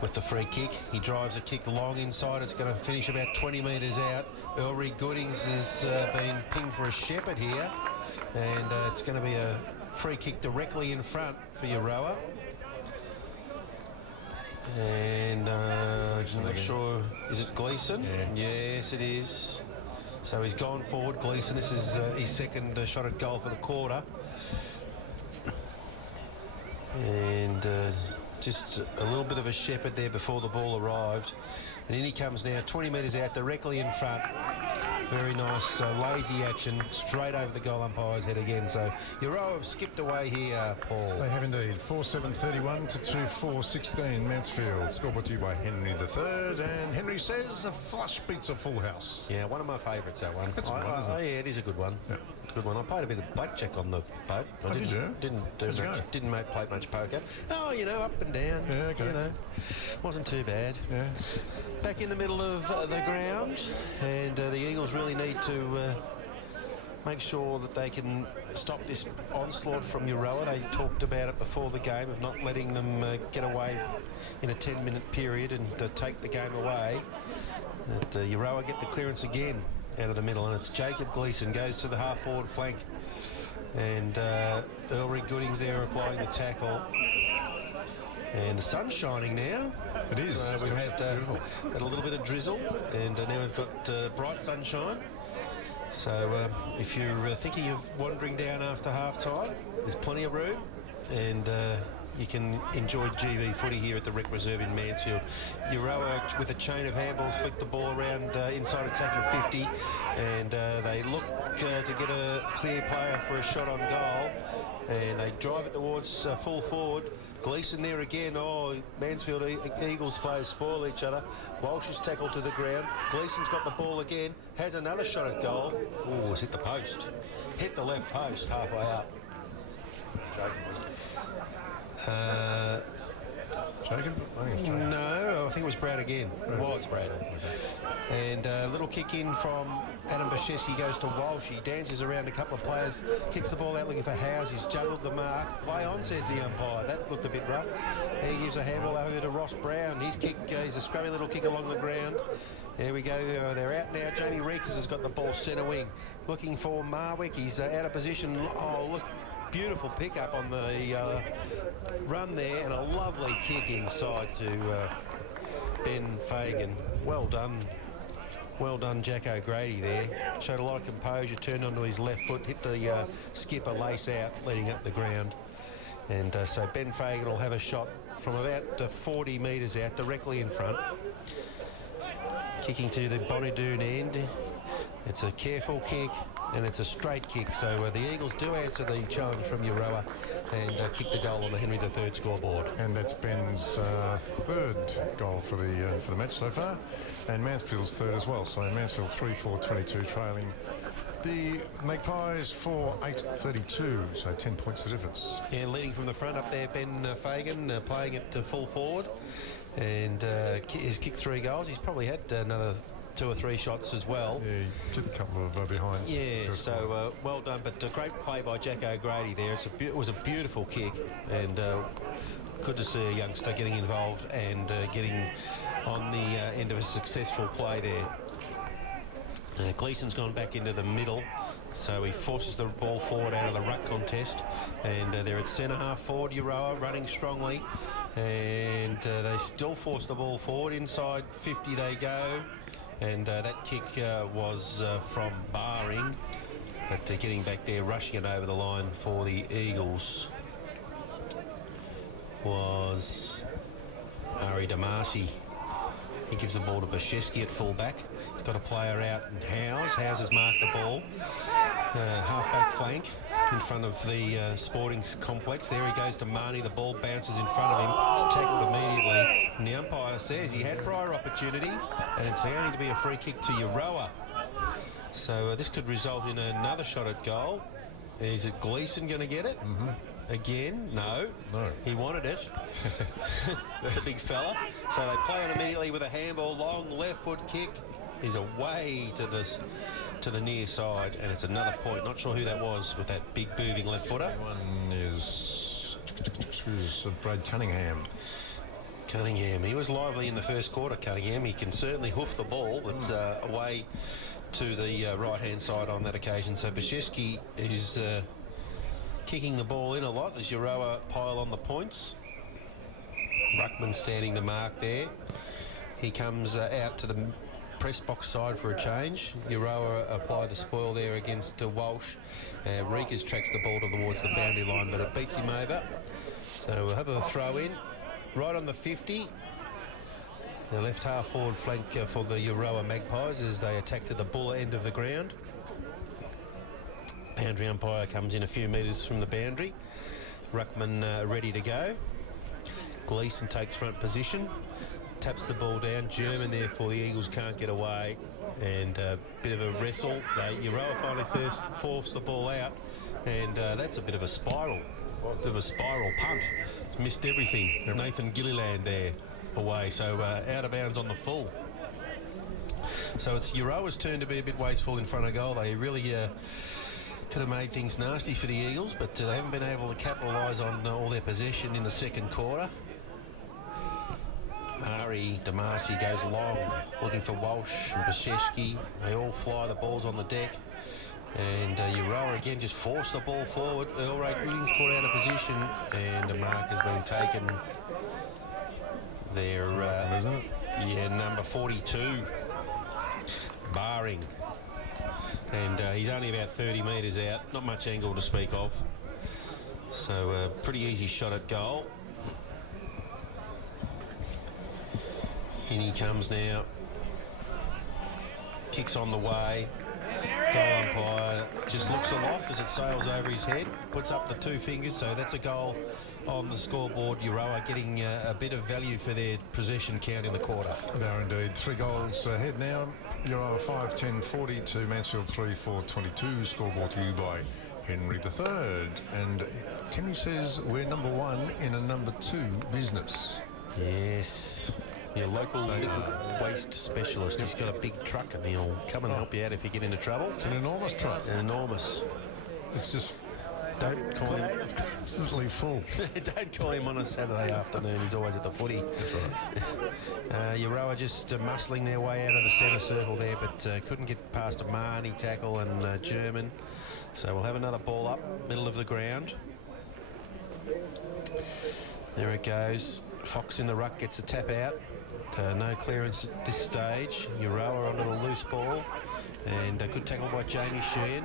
with the free kick. He drives a kick long inside. It's going to finish about 20 metres out. Elrie Goodings has been pinged for a shepherd here, and it's going to be a free kick directly in front for Euroa. And I'm not sure, is it Gleeson? Yeah. Yes, it is. So he's gone forward, Gleeson. This is his second shot at goal for the quarter. And just a little bit of a shepherd there before the ball arrived. And in he comes now, 20 metres out, directly in front. Very nice, lazy action, straight over the goal umpire's head again. So Euroa have skipped away here, Paul. They have indeed. 4-7-31 to 2-4-16 Mansfield. Scored brought to you by Henry III. And Henry says a flush beats a full house. Yeah, one of my favourites, that one. That's a good one, isn't it? Yeah, it is a good one. Yeah. Good one. I played a bit of blackjack on the boat. Did you? Didn't play much poker. Oh, you know, up and down. Yeah, okay. You know, wasn't too bad. Yeah. Back in the middle of the ground, and the Eagles really need to make sure that they can stop this onslaught from Euroa. They talked about it before the game of not letting them get away in a 10-minute period and take the game away. That Euroa get the clearance again out of the middle, and it's Jacob Gleeson goes to the half-forward flank, and Elrie Goodings there applying the tackle. And the sun's shining now. It is. We've had a little bit of drizzle, and now we've got bright sunshine. So if you're thinking of wandering down after half-time, there's plenty of room, and you can enjoy GV footy here at the Rec Reserve in Mansfield. Euroa, with a chain of handballs, flick the ball around inside attacking 50, and they look to get a clear player for a shot on goal, and they drive it towards full forward. Gleeson there again. Oh, Mansfield Eagles players spoil each other. Walsh is tackled to the ground. Gleeson's got the ball again, has another shot at goal. Oh, it's hit the post. Hit the left post halfway up. Jacob? I think it's Jacob. No, I think it was Brad again. It was Brad. And a little kick in from Adam Bashevsky goes to Walsh. He dances around a couple of players, kicks the ball out looking for Howes. He's juggled the mark. Play on, says the umpire. That looked a bit rough. He gives a handball over to Ross Brown. His kick is a scrubby little kick along the ground. There we go. They're out now. Jamie Reekers has got the ball centre wing. Looking for Marwick. He's out of position. Oh, look. Beautiful pick-up on the run there, and a lovely kick inside to Ben Fagan. Well done, Jack O'Grady there. Showed a lot of composure, turned onto his left foot, hit the skipper lace out, leading up the ground. And so Ben Fagan will have a shot from about 40 metres out, directly in front. Kicking to the Bonnidoon end. It's a careful kick, and it's a straight kick. So the Eagles do answer the challenge from Euroa and kick the goal on the Henry III scoreboard. And that's Ben's third goal for the match so far, and Mansfield's third as well. So Mansfield 3-4-22 trailing the Magpies 4-8-32. So 10 points the difference. Yeah, leading from the front up there, Ben Fagan playing it to full forward, and he's kicked 3 goals. He's probably had another 2 or 3 shots as well. Yeah, he did a couple of behinds. Yeah, so well done, but a great play by Jack O'Grady there. It was a beautiful kick, and good to see a youngster getting involved and getting on the end of a successful play there. Gleeson's gone back into the middle, so he forces the ball forward out of the ruck contest, and they're at centre half forward. Euroa running strongly, and they still force the ball forward. Inside 50 they go. And that kick was from Barring, but getting back there, rushing it over the line for the Eagles was Ari Damasi. He gives the ball to Bashevsky at fullback. He's got a player out in Howes. Howes has marked the ball. Half-back flank in front of the sporting complex. There he goes to Marnie. The ball bounces in front of him. It's tackled immediately. And the umpire says he had prior opportunity, and it's going to be a free kick to Euroa. So this could result in another shot at goal. Is it Gleeson going to get it? Again? No. He wanted it. The big fella. So they play on immediately with a handball. Long left foot kick is away to the near side, and it's another point. Not sure who that was with that big moving left footer. One is Brad Cunningham. Cunningham. He was lively in the first quarter, Cunningham. He can certainly hoof the ball, but away to the right-hand side on that occasion. So Bashevsky is kicking the ball in a lot as Euroa pile on the points. Ruckman standing the mark there. He comes out to the press box side for a change. Euroa apply the spoil there against Walsh. Rikas tracks the ball towards the boundary line, but it beats him over. So we'll have a throw in right on the 50. The left half forward flank for the Euroa Magpies as they attack to the Buller end of the ground. Boundary umpire comes in a few metres from the boundary. Ruckman ready to go. Gleeson takes front position. Taps the ball down. German there for the Eagles can't get away. And a bit of a wrestle. Euroa finally forced the ball out. And that's a bit of a spiral. Bit of a spiral punt. It's missed everything. Nathan Gilliland there away. So out of bounds on the full. So it's Euroa's turn to be a bit wasteful in front of goal. They really could have made things nasty for the Eagles, but they haven't been able to capitalise on all their possession in the second quarter. Ari Damasi goes long, looking for Walsh and Bashevsky. They all fly the balls on the deck. And Euroa again just forced the ball forward. Elray Goodings caught out of position, and a mark has been taken. There, isn't it? Yeah, number 42, Barring. And he's only about 30 metres out, not much angle to speak of. So pretty easy shot at goal. In he comes now. Kicks on the way. Goal umpire just looks aloft as it sails over his head. Puts up the two fingers, so that's a goal on the scoreboard. Euroa getting a bit of value for their possession count in the quarter. They are indeed. 3 goals ahead now. Euroa 5-10-40 to Mansfield 3-4-22. Scoreboard to you by Henry III. And Kenny says we're number 1 in a number 2 business. Yes. Your local liquid waste specialist. He's got a big truck and he'll come and help you out if you get into trouble. It's an enormous truck. Enormous. It's just... Don't call him. It's constantly full. Don't call him on a Saturday afternoon. He's always at the footy. That's right. Euroa just muscling their way out of the centre circle there, but couldn't get past a Marnie tackle and German. So we'll have another ball up, middle of the ground. There it goes. Fox in the ruck gets a tap out. No clearance at this stage. Euroa onto the loose ball. And a good tackle by Jamie Sheehan.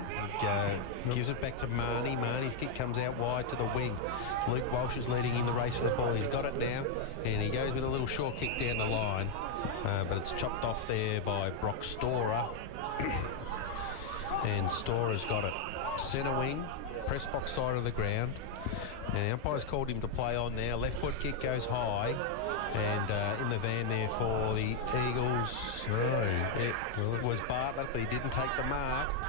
Gives it back to Marnie. Marnie's kick comes out wide to the wing. Luke Walsh is leading in the race for the ball. He's got it now, and he goes with a little short kick down the line. But it's chopped off there by Brock Storer. And Storer's got it. Centre wing, press box side of the ground. And the umpire's called him to play on now. Left foot kick goes high. And in the van there for the Eagles, it was Bartlett, but he didn't take the mark.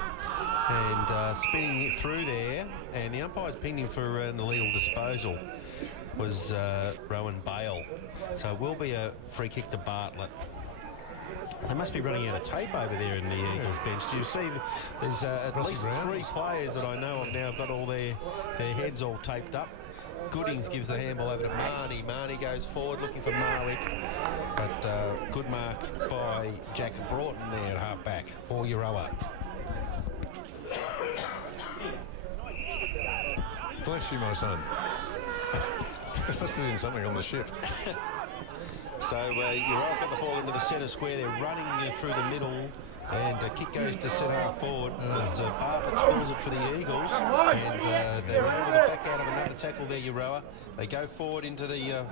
And spinning it through there, and the umpire's pinged him for an illegal disposal, was Rowan Bale. So it will be a free kick to Bartlett. They must be running out of tape over there in the Eagles bench. Do you see there's at least 3 players that I know of now have got all their heads all taped up. Goodings gives the handball over to Marnie. Marnie goes forward looking for Marwick. But good mark by Jack Broughton there at half-back for Euroa. Bless you, my son. Must have been something on the ship. So Euroa got the ball into the centre square. They're running through the middle. And kick goes to centre half forward, but Bartlett spills it for the Eagles, and they're able to back out of another tackle there, Euroa. They go forward into the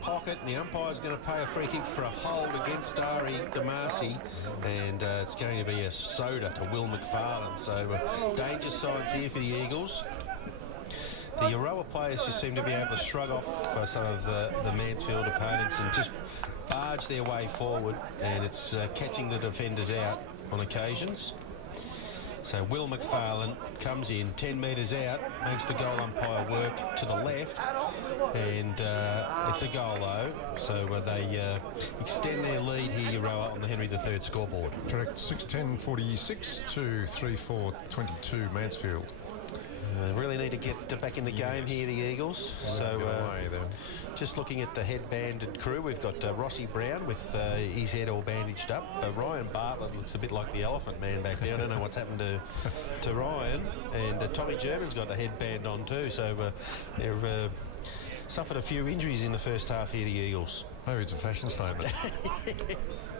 pocket, and the umpire's going to pay a free kick for a hold against Ari DeMarcy, and it's going to be a soda to Will McFarlane. So danger signs here for the Eagles. The Euroa players just seem to be able to shrug off some of the Mansfield opponents and just barge their way forward, and it's catching the defenders out on occasions. So Will McFarlane comes in 10 metres out, makes the goal umpire work to the left, and it's a goal though. So they extend their lead here, Euroa, on the Henry III scoreboard. Correct, 6-10-46 to 3-4-22 Mansfield. Really need to get back in the game here, the Eagles. So just looking at the headbanded crew, we've got Rossi Brown with his head all bandaged up. Ryan Bartlett looks a bit like the elephant man back there. I don't know what's happened to Ryan. And Tommy German's got a headband on too. So they've suffered a few injuries in the first half here, the Eagles. Maybe it's a fashion statement. Yes.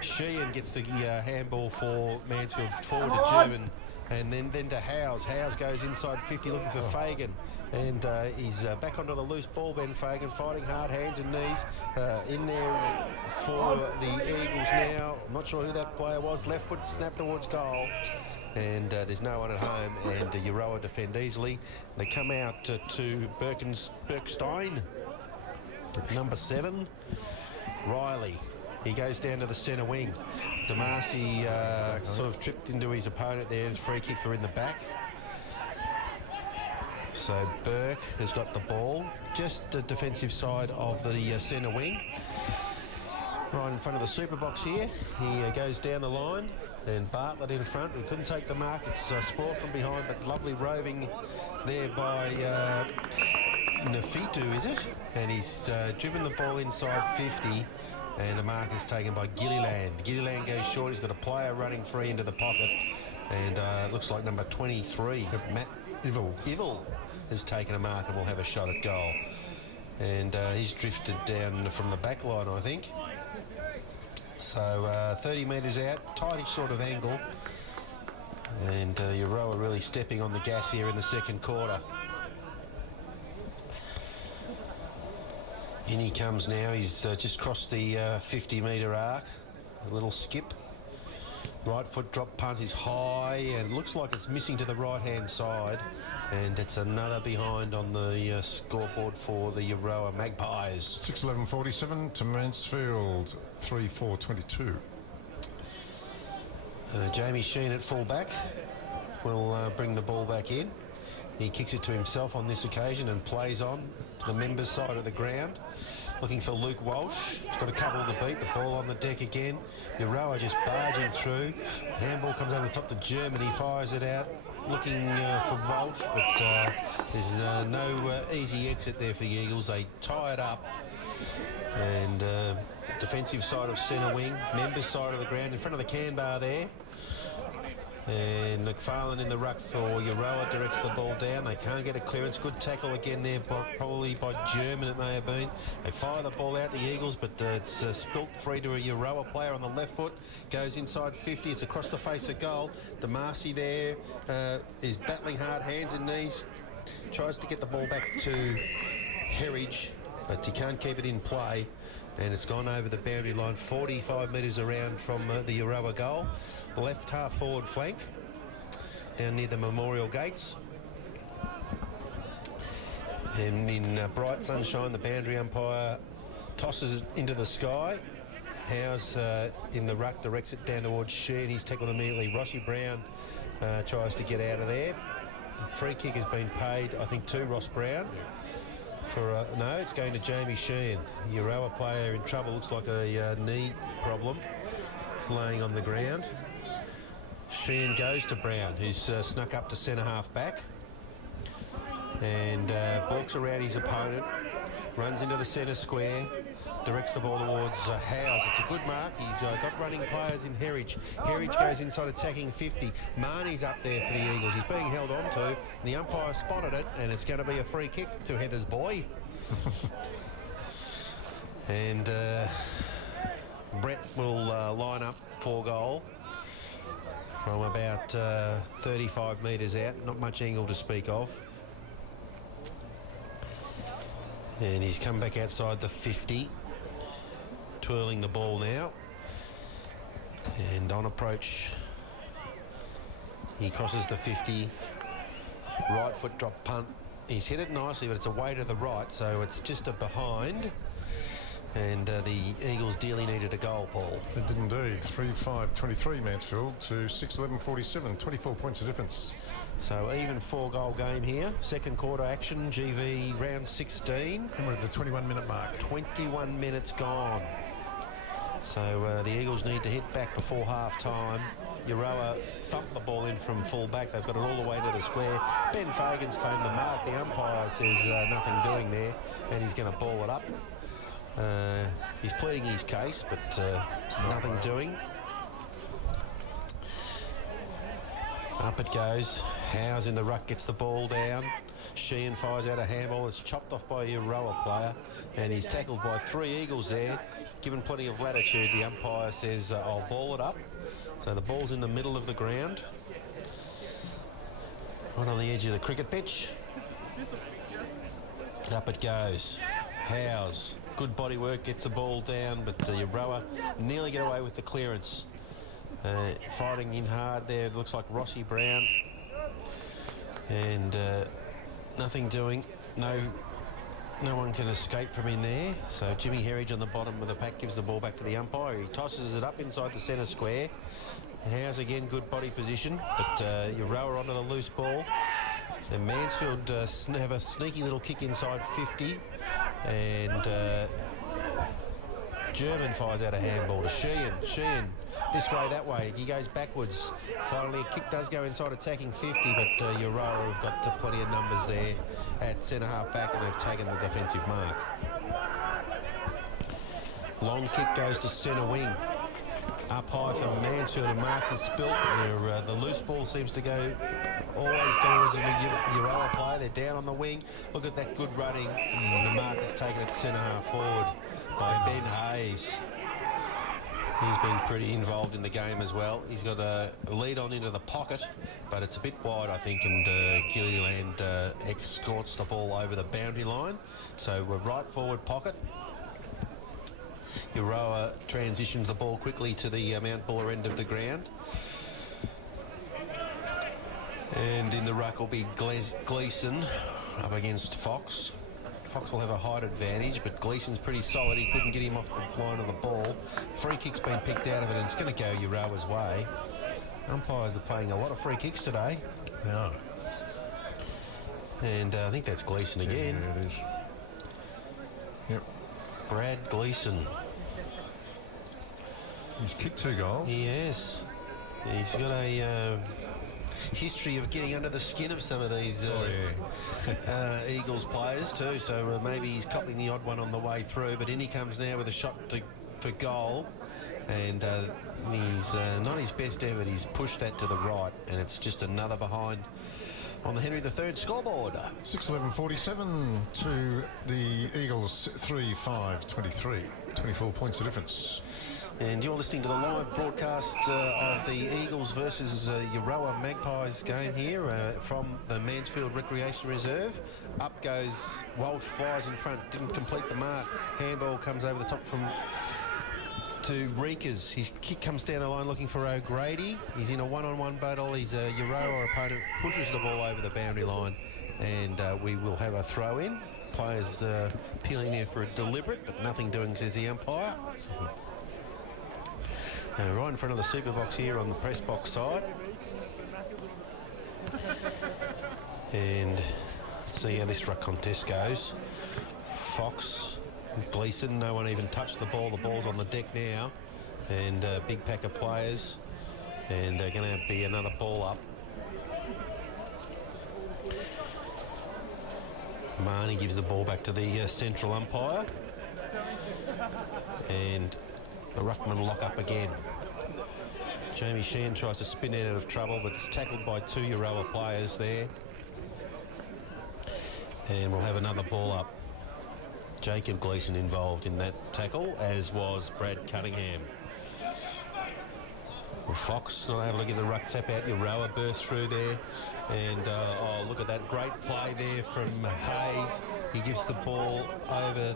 Sheehan gets the handball for Mansfield forward to German. And then to Howes. Howes goes inside 50 looking for Fagan. And he's back onto the loose ball, Ben Fagan, fighting hard, hands and knees. In there for the Eagles now. I'm not sure who that player was. Left foot snap towards goal. And there's no one at home. And Euroa defend easily. They come out to Berkstein. Number 7, Riley. He goes down to the centre wing. DeMarcy sort of tripped into his opponent there. Free kick for in the back. So Burke has got the ball. Just the defensive side of the centre wing. Right in front of the super box here. He goes down the line. And Bartlett in front. We couldn't take the mark. It's Sport from behind, but lovely roving there by Nafitu, is it? And he's driven the ball inside 50. And a mark is taken by Gilliland. Gilliland goes short. He's got a player running free into the pocket. And it looks like number 23, Matt Ivell, has taken a mark and will have a shot at goal. And he's drifted down from the back line, I think. So 30 metres out, tightish sort of angle. And Euroa really stepping on the gas here in the second quarter. In he comes now. He's just crossed the 50-metre arc. A little skip. Right foot drop punt is high and looks like it's missing to the right-hand side. And it's another behind on the scoreboard for the Euroa Magpies. 6-11-47 to Mansfield, 3-4-22. Jamie Sheen at full-back will bring the ball back in. He kicks it to himself on this occasion and plays on to the members' side of the ground. Looking for Luke Walsh. He's got a couple to beat. The ball on the deck again. Euroa just barging through. Handball comes over the top to Germany. Fires it out. Looking for Walsh, but there's no easy exit there for the Eagles. They tie it up. And defensive side of centre wing. Members' side of the ground in front of the can bar there. And McFarlane in the ruck for Euroa directs the ball down. They can't get a clearance. Good tackle again there, probably by German it may have been. They fire the ball out, the Eagles, but it's spilt free to a Euroa player on the left foot. Goes inside 50. It's across the face of goal. DeMarcy there is battling hard, hands and knees. Tries to get the ball back to Herridge, but he can't keep it in play. And it's gone over the boundary line, 45 metres around from the Euroa goal. Left half forward flank, down near the memorial gates. And in bright sunshine, the boundary umpire tosses it into the sky. Howes in the ruck directs it down towards Sheen. He's tackled immediately. Rossi Brown tries to get out of there. The free kick has been paid, I think, to Ross Brown. For no, it's going to Jamie Sheen. Euroa player in trouble. Looks like a knee problem. It's laying on the ground. Sheehan goes to Brown, who's snuck up to centre half back, and balks around his opponent, runs into the centre square, directs the ball towards Howes. It's a good mark. He's got running players in Herridge. Herridge goes inside attacking 50. Marnie's up there for the Eagles. He's being held on to, and the umpire spotted it, and it's going to be a free kick to Heather's boy. And Brett will line up for goal from about 35 metres out. Not much angle to speak of. And he's come back outside the 50. Twirling the ball now. And on approach, he crosses the 50. Right foot drop punt. He's hit it nicely, but it's away to the right, so it's just a behind. And the Eagles dearly needed a goal, Paul. It did indeed. 3-5-23 Mansfield to 6-11-47. 24 points of difference. So even 4-goal game here. Second quarter action, GV round 16. And we're at the 21-minute mark. 21 minutes gone. So the Eagles need to hit back before half-time. Euroa thumped the ball in from full-back. They've got it all the way to the square. Ben Fagan's claimed the mark. The umpire says nothing doing there, and he's going to ball it up. He's pleading his case, but nothing doing. Up it goes. Howes in the ruck gets the ball down. Sheehan fires out a handball. It's chopped off by a Euroa player, and he's tackled by 3 Eagles there. Given plenty of latitude, the umpire says, I'll ball it up. So the ball's in the middle of the ground. Right on the edge of the cricket pitch. Up it goes. Howes. Good body work, gets the ball down, but Euroa nearly get away with the clearance. Fighting in hard there, it looks like Rossi Brown. And nothing doing. No one can escape from in there. So Jimmy Herridge on the bottom of the pack gives the ball back to the umpire. He tosses it up inside the centre square. Howes again, good body position, but Euroa onto the loose ball. And Mansfield have a sneaky little kick inside 50. And German fires out a handball to Sheehan. Sheehan, this way, that way. He goes backwards. Finally, a kick does go inside attacking 50, but Euroa have got plenty of numbers there at centre-half back, and they've taken the defensive mark. Long kick goes to centre wing. Up high from Mansfield, and mark is spilt where the loose ball seems to go always towards a Euroa player. They're down on the wing. Look at that good running. The mark is taken at centre-half forward by Ben Hayes. He's been pretty involved in the game as well. He's got a lead on into the pocket, but it's a bit wide, I think, and Gilliland escorts the ball over the boundary line. So we're right forward pocket. Euroa transitions the ball quickly to the Mount Buller end of the ground. And in the ruck will be Gleeson up against Fox. Fox will have a height advantage, but Gleeson's pretty solid. He couldn't get him off the line of the ball. Free kick's been picked out of it, and it's going to go Euroa's way. Umpires are playing a lot of free kicks today. They are. And I think that's Gleeson again. Yeah, it is. Yep. Brad Gleeson. He's kicked 2 goals. Yes. He's got a history of getting under the skin of some of these Eagles players too, so maybe he's copying the odd one on the way through, but in he comes now with a shot for goal, and he's not his best ever. He's pushed that to the right, and it's just another behind on the Henry III scoreboard. 6-11-47 to the Eagles. 3-5-23. 24 points of difference. And you're listening to the live broadcast of the Eagles versus Euroa Magpies game here from the Mansfield Recreation Reserve. Up goes Walsh, flies in front, didn't complete the mark. Handball comes over the top to Reekers. His kick comes down the line looking for O'Grady. He's in a one-on-one battle. His Euroa opponent pushes the ball over the boundary line, and we will have a throw in. Players peeling there for a deliberate, but nothing doing, says the umpire. Right in front of the super box here on the press box side. And let's see how this ruck contest goes. Fox, Gleeson, no one even touched the ball. The ball's on the deck now. And a big pack of players. And they're going to be another ball up. Marnie gives the ball back to the central umpire. And the ruckman lock up again. Jamie Sheehan tries to spin out of trouble, but it's tackled by 2 Euroa players there. And we'll have another ball up. Jacob Gleeson involved in that tackle, as was Brad Cunningham. Well, Fox not able to get the ruck tap out. Euroa burst through there. And, oh, look at that great play there from Hayes. He gives the ball over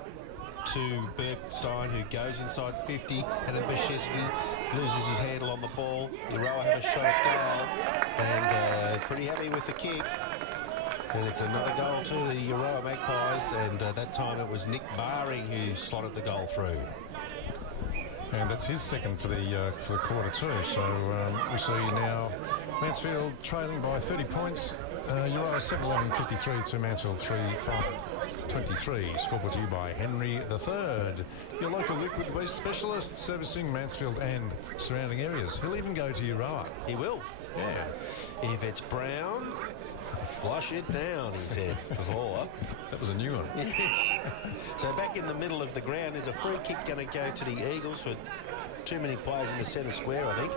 to Bergstein, who goes inside 50, and then Bashevsky loses his handle on the ball. Euroa have a shot at goal, and pretty happy with the kick. And it's another goal to the Euroa Magpies, and that time it was Nick Baring who slotted the goal through. And that's his second for the quarter too. So we see now Mansfield trailing by 30 points. Euroa 7-11-53 to Mansfield 3-5-23. Scoreboard to you by Henry III, your local liquid waste specialist servicing Mansfield and surrounding areas. He'll even go to Euroa. He will. Yeah. If it's brown, flush it down, he said before. That was a new one. Yes. So back in the middle of the ground, there's a free kick going to go to the Eagles for too many players in the centre square, I think.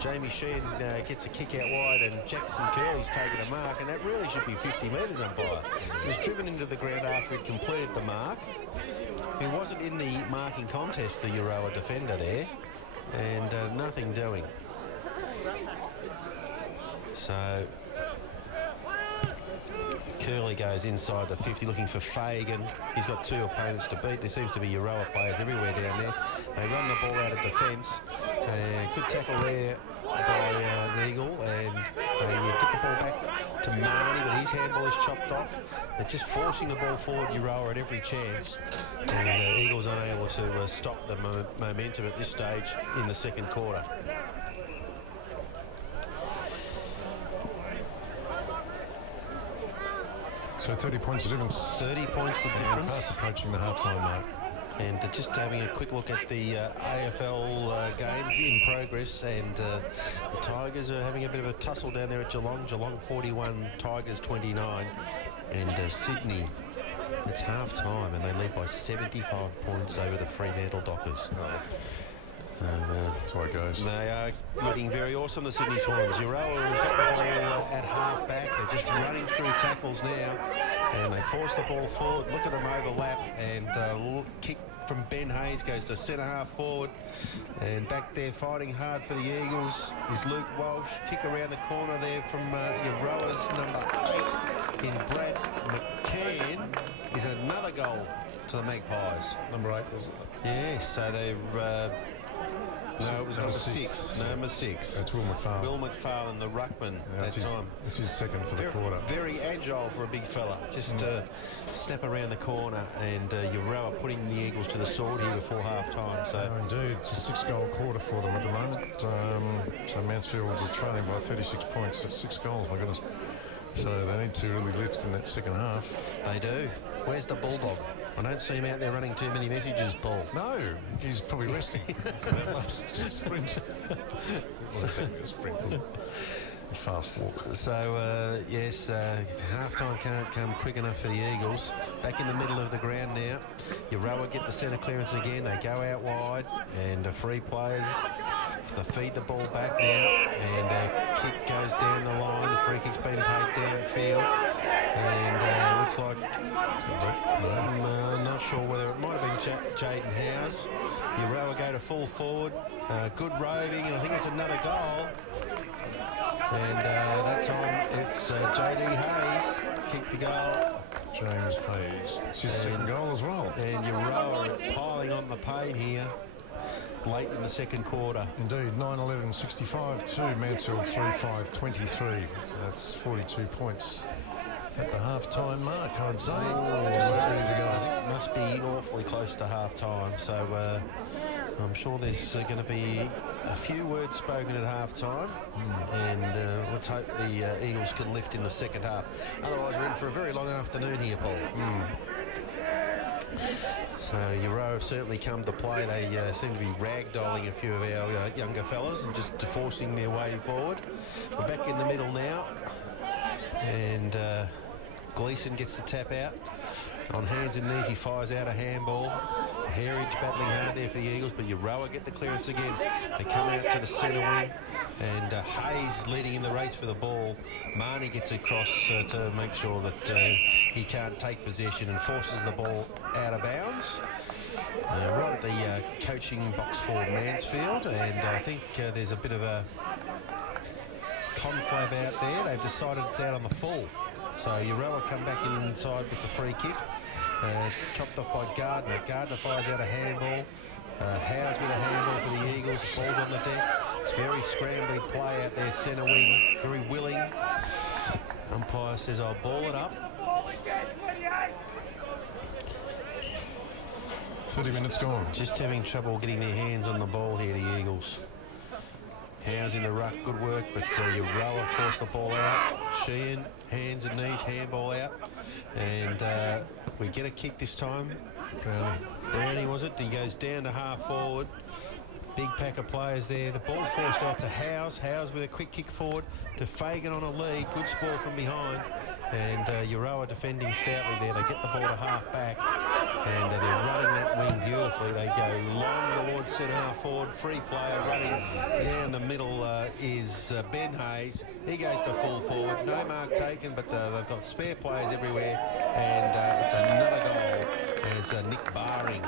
Jamie Sheehan gets a kick out wide, and Jackson Curley's taken a mark, and that really should be 50 metres, umpire. He was driven into the ground after he'd completed the mark. He wasn't in the marking contest, the Euroa defender there, and nothing doing. So Curley goes inside the 50 looking for Fagan. He's got two opponents to beat. There seems to be Euroa players everywhere down there. They run the ball out of defence. Good tackle there by an Eagle, and they get the ball back to Marnie, but his handball is chopped off. They're just forcing the ball forward, Euroa, at every chance. And Eagles unable to stop the momentum at this stage in the second quarter. So 30 points of difference. 30 points the difference. Fast approaching the half-time mark. And just having a quick look at the AFL games in progress, and the Tigers are having a bit of a tussle down there at Geelong. Geelong 41, Tigers 29. And Sydney, it's half-time, and they lead by 75 points over the Fremantle Dockers. Oh. That's where it goes. They are looking very awesome, the Sydney Swans. Euroa have got the ball at half-back. They're just running through tackles now, and they force the ball forward. Look at them overlap, and kick from Ben Hayes goes to centre-half forward. And back there fighting hard for the Eagles is Luke Walsh. Kick around the corner there from Euroa's number 8 in Brad McCann is another goal to the Magpies. Number 8, was it? Yes, so they've... no, it was number 6. Number 6. That's Will McFarlane. Will McFarlane, the ruckman, that time. That's his second for the quarter. Very agile for a big fella. Just snap around the corner, and Euroa putting the Eagles to the sword here before half-time. So. Oh, indeed. It's a 6-goal quarter for them at the moment. So Mansfield are trailing by 36 points at 6 goals, my goodness. So they need to really lift in that second half. They do. Where's the Bulldog? I don't see him out there running too many messages, Paul. No, he's probably resting for that last sprint. A sprint. Fast walk. So, yes, half-time can't come quick enough for the Eagles. Back in the middle of the ground now. Euroa get the centre clearance again. They go out wide, and free players. They feed the ball back now, and kick goes down the line. The free kick's been paid downfield, and looks like I'm not sure whether it might have been Jaden Howes. Euroa go to full forward, good roving, and I think it's another goal. And that time it's J.D. Hayes to kick the goal. James Hayes. It's his second goal as well. And Euroa are piling on the pain here late in the second quarter. Indeed, 9-11-65 to Mansfield 3-5-23. That's 42 points at the half-time mark, I'd say. Just ready to go. Must be awfully close to half-time, so I'm sure there's going to be a few words spoken at half-time, and let's hope the Eagles can lift in the second half. Otherwise, we're in for a very long afternoon here, Paul. So Euroa have certainly come to play. They seem to be ragdolling a few of our younger fellas and just forcing their way forward. We're back in the middle now, and Gleeson gets the tap out. On hands and knees, he fires out a handball, Heritage battling hard there for the Eagles, but Euroa get the clearance again. They come out to the centre wing, and Hayes leading in the race for the ball. Marnie gets across to make sure that he can't take possession and forces the ball out of bounds. Right at the coaching box for Mansfield, and I think there's a bit of a conflab out there. They've decided it's out on the full. So Euroa come back inside with the free kick. It's chopped off by Gardner. Gardner fires out a handball. Howes with a handball for the Eagles. Ball's on the deck. It's very scrambly play out there, centre wing. Very willing. Umpire says, I'll ball it up. 30 minutes gone. Just having trouble getting their hands on the ball here, the Eagles. Howes in the ruck, good work, but Euroa forced the ball out. Sheehan, hands and knees, handball out. And we get a kick this time. Brownie was it? He goes down to half forward. Big pack of players there. The ball's forced out to Howes. Howes with a quick kick forward to Fagan on a lead. Good ball from behind. And Euroa defending stoutly there. They get the ball to half back. And they're running that wing beautifully. They go long towards centre half forward. Free player running down the middle is Ben Hayes. He goes to full forward. No mark taken, but they've got spare players everywhere. And it's another goal as Nick Barring,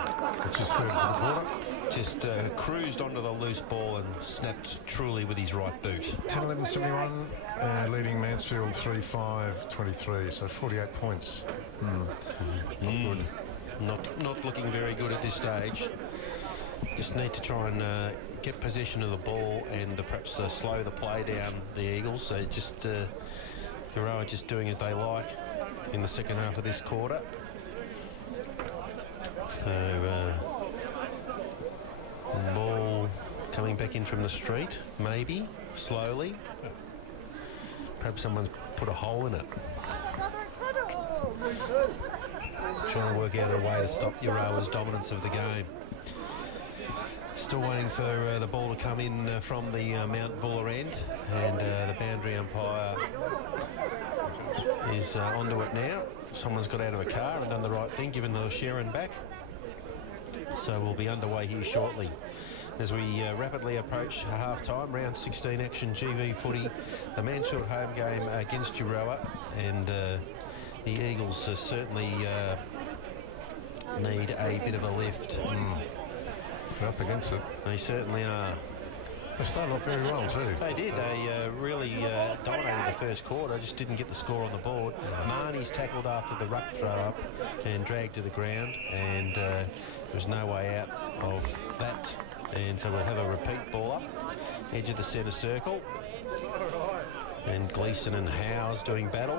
Which is third for the quarter. just cruised onto the loose ball and snapped truly with his right boot. 10-11-71, leading Mansfield 3-5-23, so 48 points. Not good. Not looking very good at this stage. Just need to try and get possession of the ball and perhaps slow the play down, the Eagles. So just Euroa just doing as they like in the second half of this quarter. So ball coming back in from the street, maybe slowly. Perhaps someone's put a hole in it. Trying to work out a way to stop Euroa's dominance of the game. Still waiting for the ball to come in from the Mount Buller end, and the boundary umpire is onto it now. Someone's got out of a car and done the right thing, given the Sharon back. So we'll be underway here shortly. As we rapidly approach half-time, round 16 action GV footy, the Mansfield home game against Euroa, and the Eagles certainly need a bit of a lift. They're up against it. They certainly are. They started off very well too. They did. They really dominated the first quarter, just didn't get the score on the board. Marnie's tackled after the ruck throw up and dragged to the ground, and there was no way out of that. And so we'll have a repeat ball up, edge of the centre circle. And Gleeson and Howes doing battle.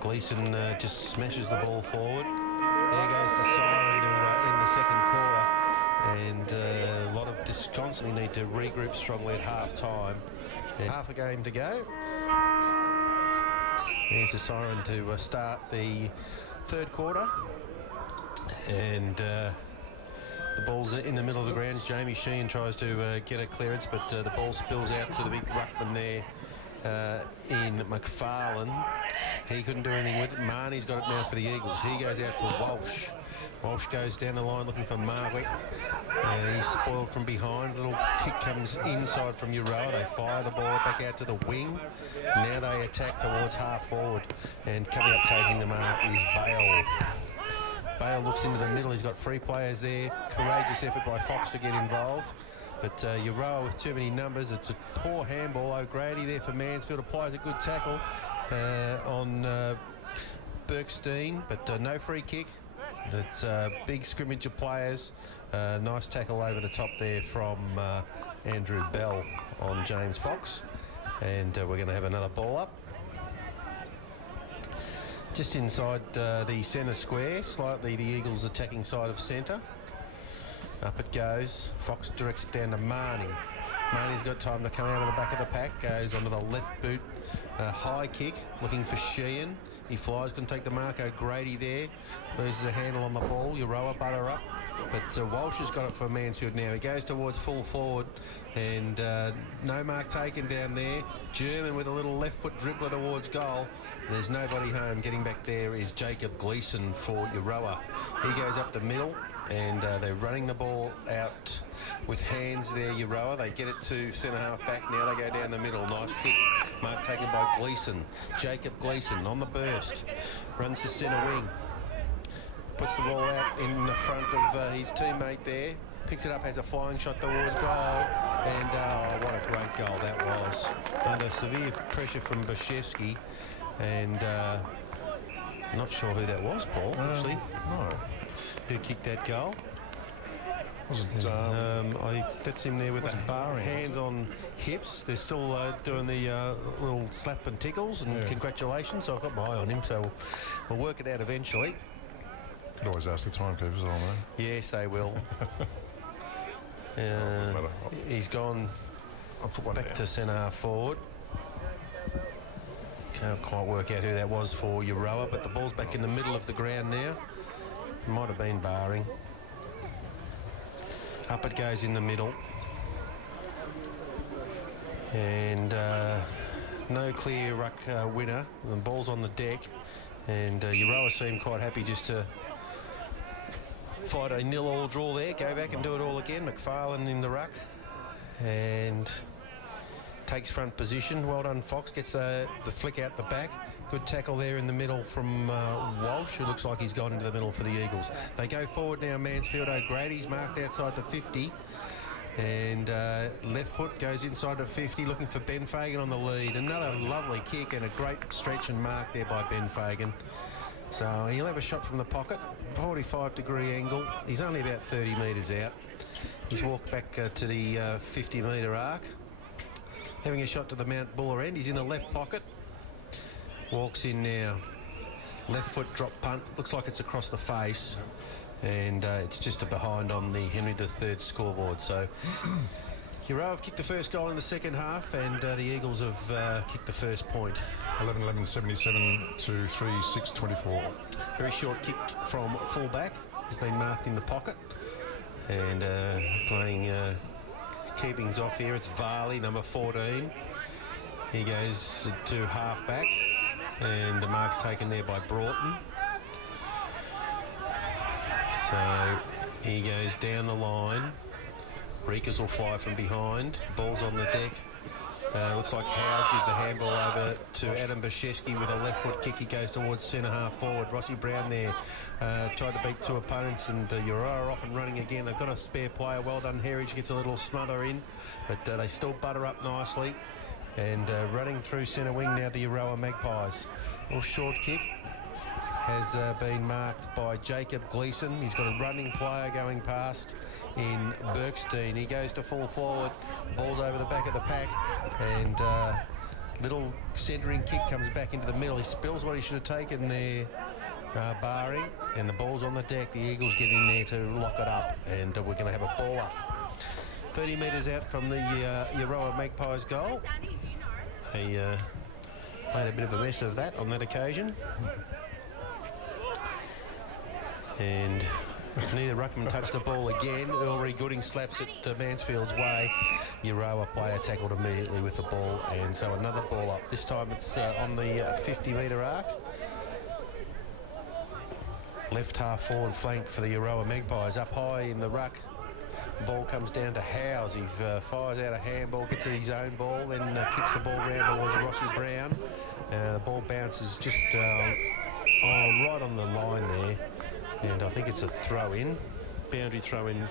Gleeson just smashes the ball forward. There goes the siren in the second quarter. And a lot of constantly need to regroup strongly at half-time. And half a game to go. There's the siren to start the third quarter. And the ball's in the middle of the ground. Jamie Sheehan tries to get a clearance, but the ball spills out to the big ruckman there in McFarlane. He couldn't do anything with it. Marnie's got it now for the Eagles. He goes out to Walsh. Walsh goes down the line looking for Marwick. He's spoiled from behind. Little kick comes inside from Euroa. They fire the ball back out to the wing. Now they attack towards half forward. And coming up taking the mark is Bale. Bale looks into the middle. He's got three players there. Courageous effort by Fox to get involved. But Euroa with too many numbers. It's a poor handball. O'Grady there for Mansfield applies a good tackle on Bergstein, but no free kick. That's a big scrimmage of players. Nice tackle over the top there from Andrew Bell on James Fox. And we're going to have another ball up. Just inside the centre square, slightly the Eagles attacking side of centre. Up it goes. Fox directs it down to Marnie. Marnie's got time to come out of the back of the pack. Goes onto the left boot. High kick, looking for Sheehan. He flies, can take the mark. O'Grady there. Loses a handle on the ball. Euroa butter up. But Walsh has got it for Mansfield now. He goes towards full forward. And no mark taken down there. German with a little left foot dribbler towards goal. There's nobody home. Getting back there is Jacob Gleeson for Euroa. He goes up the middle. and they're running the ball out with hands there, Euroa. They get it to centre half back. Now they go down the middle. Nice kick. Mark taken by Gleeson. Jacob Gleeson on the burst. Runs to centre wing. Puts the ball out in the front of his teammate there. Picks it up, has a flying shot towards goal. And what a great goal that was. Under severe pressure from Bashevsky. And not sure who that was, Paul, actually. No. Who kicked that goal? Wasn't that's him there with the hands on hips. They're still doing the little slap and tickles and congratulations. So I've got my eye on him, so we'll work it out eventually. Could always ask the timekeepers, I know. Yes, they will. He's gone back to centre half forward. Can't quite work out who that was for Euroa, but the ball's back in the middle of the ground now. Might have been barring. Up it goes in the middle. And no clear ruck winner. The ball's on the deck. And Euroa seemed quite happy just to fight a 0-0 draw there. Go back and do it all again. McFarlane in the ruck. And takes front position. Well done, Fox. Gets the flick out the back. Good tackle there in the middle from Walsh, who looks like he's gone into the middle for the Eagles. They go forward now, Mansfield. O'Grady's marked outside the 50. And left foot goes inside the 50, looking for Ben Fagan on the lead. Another lovely kick and a great stretch and mark there by Ben Fagan. So he'll have a shot from the pocket, 45-degree angle. He's only about 30 metres out. He's walked back to the 50-metre arc. Having a shot to the Mount Buller end. He's in the left pocket. Walks in now. Left foot drop punt. Looks like it's across the face. And it's just a behind on the Henry III scoreboard. So Euroa have kicked the first goal in the second half, and the Eagles have kicked the first point. 11-11-77 to 3-6-24. Very short kick from fullback. He's been marked in the pocket. And playing keepings off here, it's Varley, number 14. He goes to half-back, and the mark's taken there by Broughton. So he goes down the line. Reekers will fly from behind. Ball's on the deck. Looks like Howes gives the handball over to Adam Bashevsky with a left foot kick. He goes towards centre half forward. Rossi Brown there tried to beat two opponents, and Euroa off and running again. They've got a spare player. Well done, Heritage gets a little smother in, but they still butter up nicely. And running through centre wing now, the Euroa Magpies. Little short kick has been marked by Jacob Gleeson. He's got a running player going past in Bergstein. He goes to full forward. Ball's over the back of the pack, and little centering kick comes back into the middle. He spills what he should have taken there, barring, and the ball's on the deck. The Eagles get in there to lock it up, and we're going to have a ball up. 30 metres out from the Euroa Magpies goal. They made a bit of a mess of that on that occasion. And neither ruckman touched the ball again. Ulrich Gooding slaps it Mansfield's way. Euroa player tackled immediately with the ball, and so another ball up. This time it's on the 50-metre arc. Left half forward flank for the Euroa Magpies. Up high in the ruck. Ball comes down to Howes. He fires out a handball, gets his own ball, then kicks the ball round towards Rossi Brown. The ball bounces just right on the line there. And I think it's a throw-in, boundary throw-in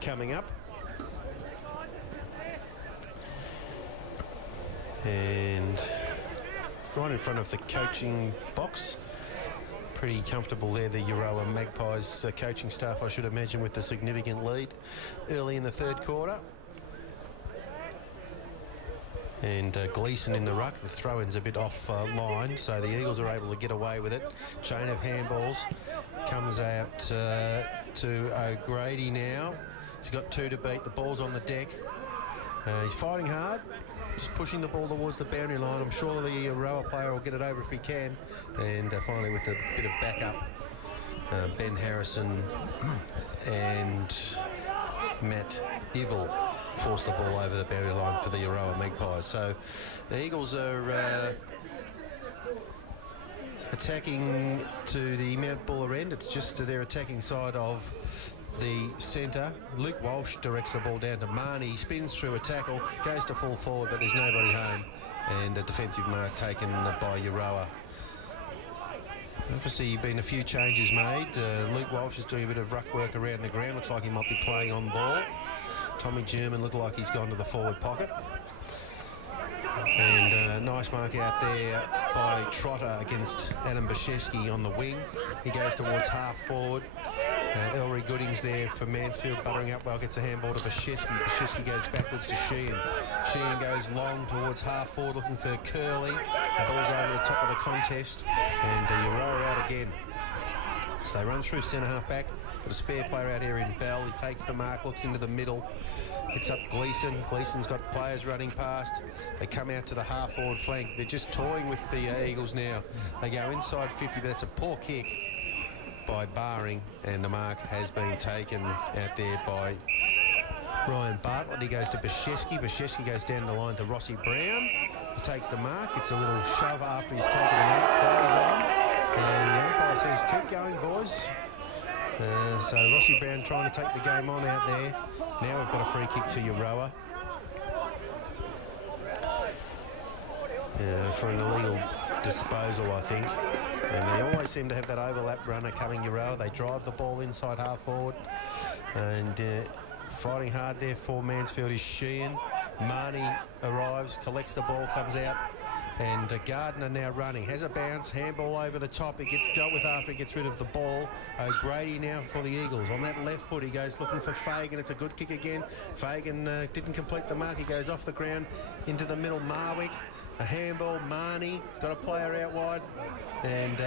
coming up. And right in front of the coaching box. Pretty comfortable there, the Euroa Magpies coaching staff, I should imagine, with the significant lead early in the third quarter. And Gleeson in the ruck. The throw-in's a bit off line, so the Eagles are able to get away with it. Chain of handballs comes out to O'Grady now. He's got two to beat. The ball's on the deck. He's fighting hard, just pushing the ball towards the boundary line. I'm sure the Euroa player will get it over if he can. And finally, with a bit of backup, Ben Harrison and Matt Ivell forced the ball over the boundary line for the Euroa Magpies. So the Eagles are attacking to the Mount Buller end. It's just to their attacking side of the centre. Luke Walsh directs the ball down to Marnie. He spins through a tackle, goes to full forward, but there's nobody home. And a defensive mark taken by Euroa. Obviously, been a few changes made. Luke Walsh is doing a bit of ruck work around the ground. Looks like he might be playing on ball. Tommy German looked like he's gone to the forward pocket. And nice mark out there by Trotter against Adam Bashevsky on the wing. He goes towards half forward. Ellery Goodings there for Mansfield, buttering up well, gets a handball to Bashevsky. Bashevsky goes backwards to Sheehan. Sheehan goes long towards half forward looking for Curley. The ball's over the top of the contest, and Euroa out again. So they run through centre half back. Got a spare player out here in Bell. He takes the mark, looks into the middle. Hits up Gleeson. Gleeson's got players running past. They come out to the half-forward flank. They're just toying with the Eagles now. They go inside 50, but that's a poor kick by Baring, and the mark has been taken out there by Ryan Bartlett. He goes to Bashevsky. Bashevsky goes down the line to Rossi Brown. He takes the mark, gets a little shove after he's taken the mark, plays on, and the umpire says, keep going, boys. So Rossi Brown trying to take the game on out there. Now we've got a free kick to Euroa. For an illegal disposal, I think. And they always seem to have that overlap runner coming Euroa. They drive the ball inside half forward. And fighting hard there for Mansfield is Sheehan. Marnie arrives, collects the ball, comes out. And Gardner now running, has a bounce, handball over the top. It gets dealt with after he gets rid of the ball. O'Grady now for the Eagles. On that left foot, he goes looking for Fagan. It's a good kick again. Fagan didn't complete the mark. He goes off the ground into the middle. Marwick, a handball. Marnie, he's got a player out wide. And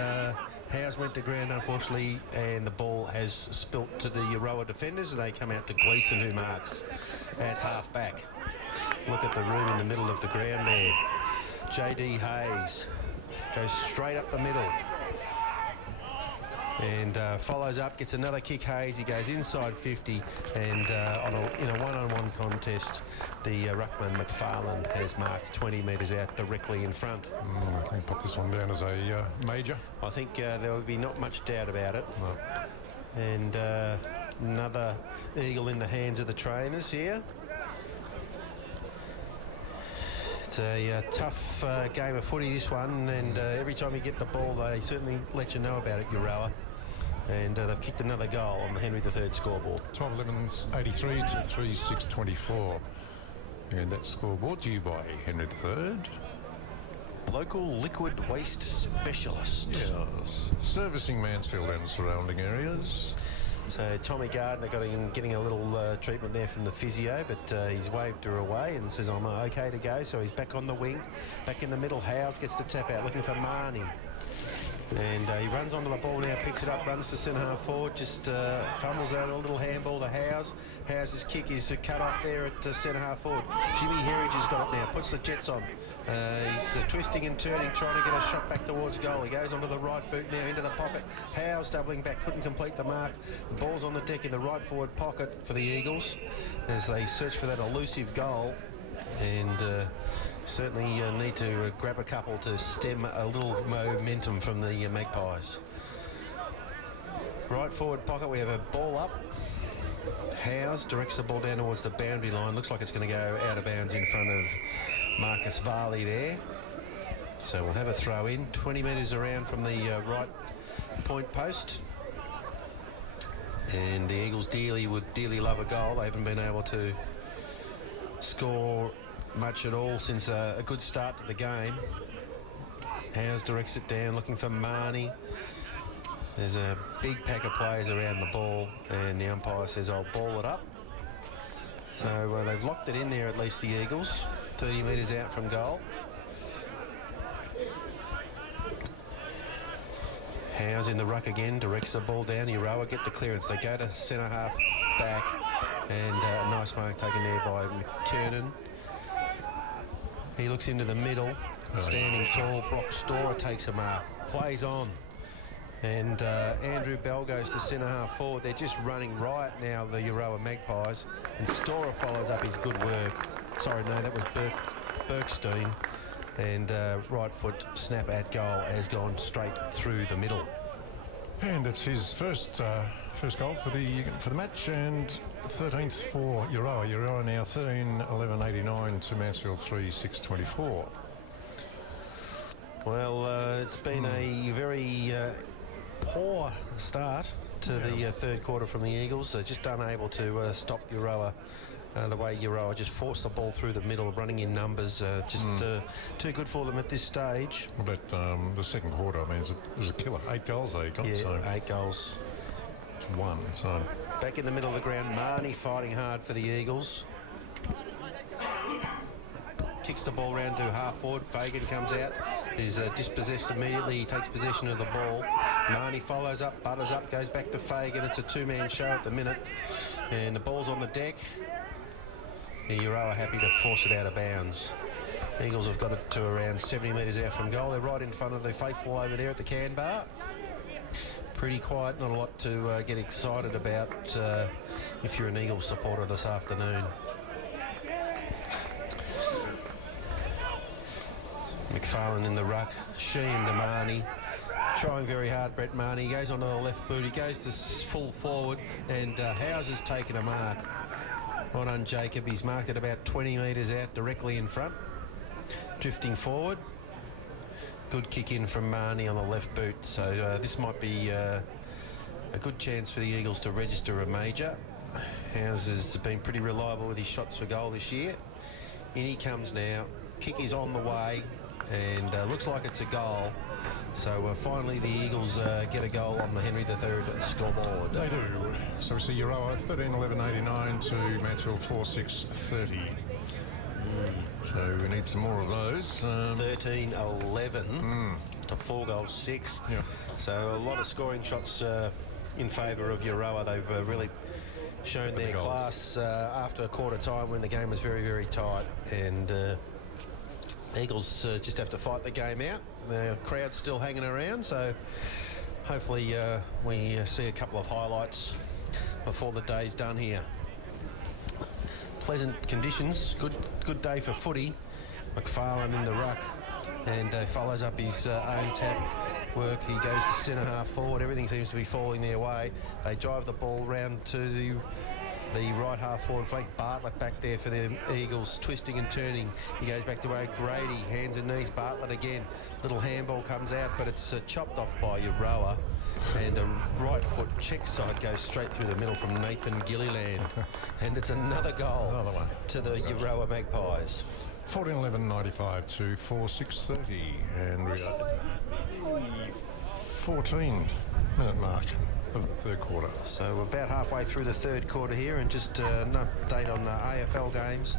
Howes went to ground, unfortunately, and the ball has spilt to the Euroa defenders. They come out to Gleeson, who marks at half back. Look at the room in the middle of the ground there. J.D. Hayes goes straight up the middle and follows up, gets another kick. Hayes, he goes inside 50, and in a one-on-one contest, the ruckman McFarlane has marked 20 metres out directly in front. I think pop this one down as a major. I think there would be not much doubt about it. No. And another eagle in the hands of the trainers here. It's a tough game of footy, this one, and every time you get the ball, they certainly let you know about it, Euroa. And they've kicked another goal on the Henry III scoreboard. 12-11's 83 to 3-6-24. And that scoreboard to you by Henry III. Local liquid waste specialist. Yes. Servicing Mansfield and surrounding areas. So Tommy Gardner getting a little treatment there from the physio, but he's waved her away and says, I'm okay to go. So he's back on the wing, back in the middle. Howes gets the tap out, looking for Marnie. And he runs onto the ball now, picks it up, runs to centre half forward, just fumbles out a little handball to Howes. Howes' kick is cut off there at centre half forward. Jimmy Herridge has got it now, puts the Jets on. He's twisting and turning, trying to get a shot back towards goal. He goes onto the right boot now, into the pocket. Howes doubling back, couldn't complete the mark. The ball's on the deck in the right forward pocket for the Eagles as they search for that elusive goal. And certainly need to grab a couple to stem a little momentum from the Magpies. Right forward pocket, we have a ball up. Howes directs the ball down towards the boundary line. Looks like it's going to go out of bounds in front of Marcus Varley there. So we'll have a throw in, 20 metres around from the right point post. And the Eagles would dearly love a goal. They haven't been able to score much at all since a good start to the game. Howes directs it down, looking for Marnie. There's a big pack of players around the ball, and the umpire says, I'll ball it up. So they've locked it in there, at least the Eagles, 30 metres out from goal. Howes in the ruck again, directs the ball down. Euroa get the clearance. They go to centre half back, and a nice mark taken there by McKernan. He looks into the middle, standing tall. Brock Storer takes a mark, plays on. And Andrew Bell goes to centre half forward. They're just running riot now, the Euroa Magpies. And Storer follows up his good work. Sorry, no, that was Bergstein. And right foot snap at goal has gone straight through the middle. And it's his first goal for the match, and 13th for Euroa. Euroa now 13-11-89 to Mansfield 3-6-24. Well, it's been a very poor start to the third quarter from the Eagles. Just unable to stop Euroa. The way Euroa just forced the ball through the middle, running in numbers, too good for them at this stage. But the second quarter, I mean, it was a killer. 8 goals they got. Yeah, so 8 goals. It's 1. So back in the middle of the ground, Marnie fighting hard for the Eagles. Kicks the ball round to half forward. Fagan comes out. He's dispossessed immediately. He takes possession of the ball. Marnie follows up, butters up, goes back to Fagan. It's a two-man show at the minute. And the ball's on the deck. Euroa happy to force it out of bounds. Eagles have got it to around 70 metres out from goal. They're right in front of the faithful over there at the can bar. Pretty quiet, not a lot to get excited about if you're an Eagles supporter this afternoon. McFarlane in the ruck, Sheehan to Marnie. Trying very hard, Brett Marnie. He goes onto the left boot, he goes to full forward, and Howes has taken a mark. Well done, Jacob. He's marked it about 20 metres out directly in front. Drifting forward. Good kick in from Marnie on the left boot. So this might be a good chance for the Eagles to register a major. Howes has been pretty reliable with his shots for goal this year. In he comes now. Kick is on the way, and looks like it's a goal. So finally the Eagles get a goal on the Henry III scoreboard. they do. So we see Euroa 13-11-89 to Mansfield 4-6-30. So we need some more of those. 13-11 to 4 goals 6. Yeah. So a lot of scoring shots in favour of Euroa. They've really shown their class after a quarter time when the game was very, very tight. And Eagles just have to fight the game out. The crowd's still hanging around, so hopefully we see a couple of highlights before the day's done here. Pleasant conditions, good day for footy. McFarlane in the ruck, and follows up his own tap work. He goes to centre half forward. Everything seems to be falling their way. They drive the ball round to the right half forward flank. Bartlett back there for the Eagles, twisting and turning. He goes back to O'Grady, hands and knees. Bartlett again. Little handball comes out, but it's chopped off by Euroa. And a right foot check side goes straight through the middle from Nathan Gilliland. And it's another goal to the Euroa Magpies. 14-11-95 to 4-6-30. And we are 14-minute mark of the third quarter. So we're about halfway through the third quarter here, and just an update on the AFL games.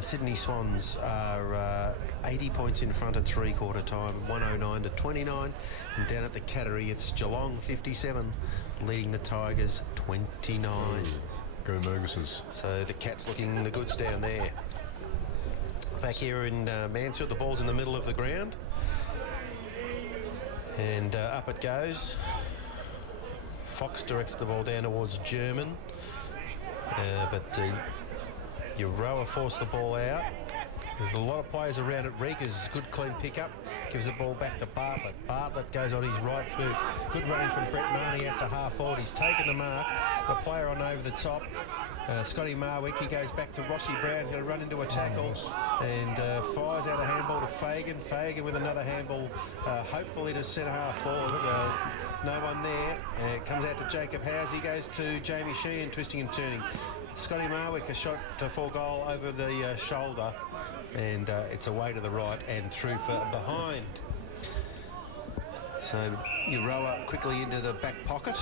Sydney Swans are 80 points in front at three-quarter time, 109 to 29. And down at the Cattery, it's Geelong 57, leading the Tigers 29. Go Merguses. So the Cats looking the goods down there. Back here in Mansfield, the ball's in the middle of the ground. And up it goes. Fox directs the ball down towards German. But Euroa forced the ball out. There's a lot of players around it. Reekers, good clean pickup. Gives the ball back to Bartlett. Bartlett goes on his right boot. Good running from Brett Marnie out to half forward. He's taken the mark. A player on over the top. Scotty Marwick, he goes back to Rossi Brown. He's going to run into a tackle and fires out a handball to Fagan. Fagan with another handball, hopefully to centre half forward. No one there. It comes out to Jacob Howes. He goes to Jamie Sheehan, twisting and turning. Scotty Marwick, a shot for goal over the shoulder, and it's away to the right and through for behind. So Euroa quickly into the back pocket,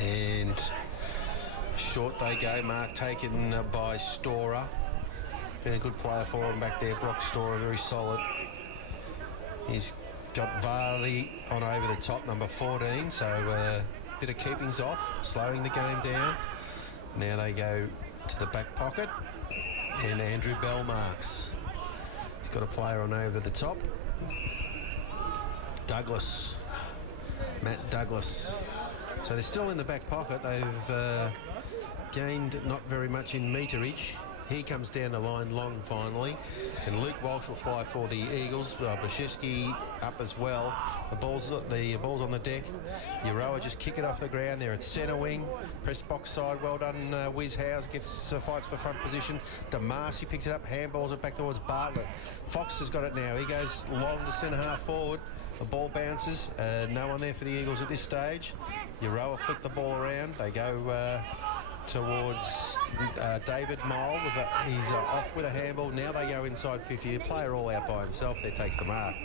and short they go. Mark taken by Storer. Been a good player for him back there. Brock Storer, very solid. He's got Varley on over the top, number 14, so bit of keepings off, slowing the game down. Now they go to the back pocket, and Andrew Bell marks. He's got a player on over the top. Douglas, Matt Douglas. So they're still in the back pocket. They've gained not very much in meterage. He comes down the line long finally, and Luke Walsh will fly for the Eagles. Bashishki up as well. The ball's on the deck. Euroa just kick it off the ground there at centre wing. Press box side. Well done, Wiz Howes gets fights for front position. Damasi picks it up, handballs it back towards Bartlett. Fox has got it now. He goes long to centre half forward. The ball bounces. No one there for the Eagles at this stage. Euroa flick the ball around. They go towards David Mole. He's off with a handball. Now they go inside 50. The player all out by himself there takes the mark.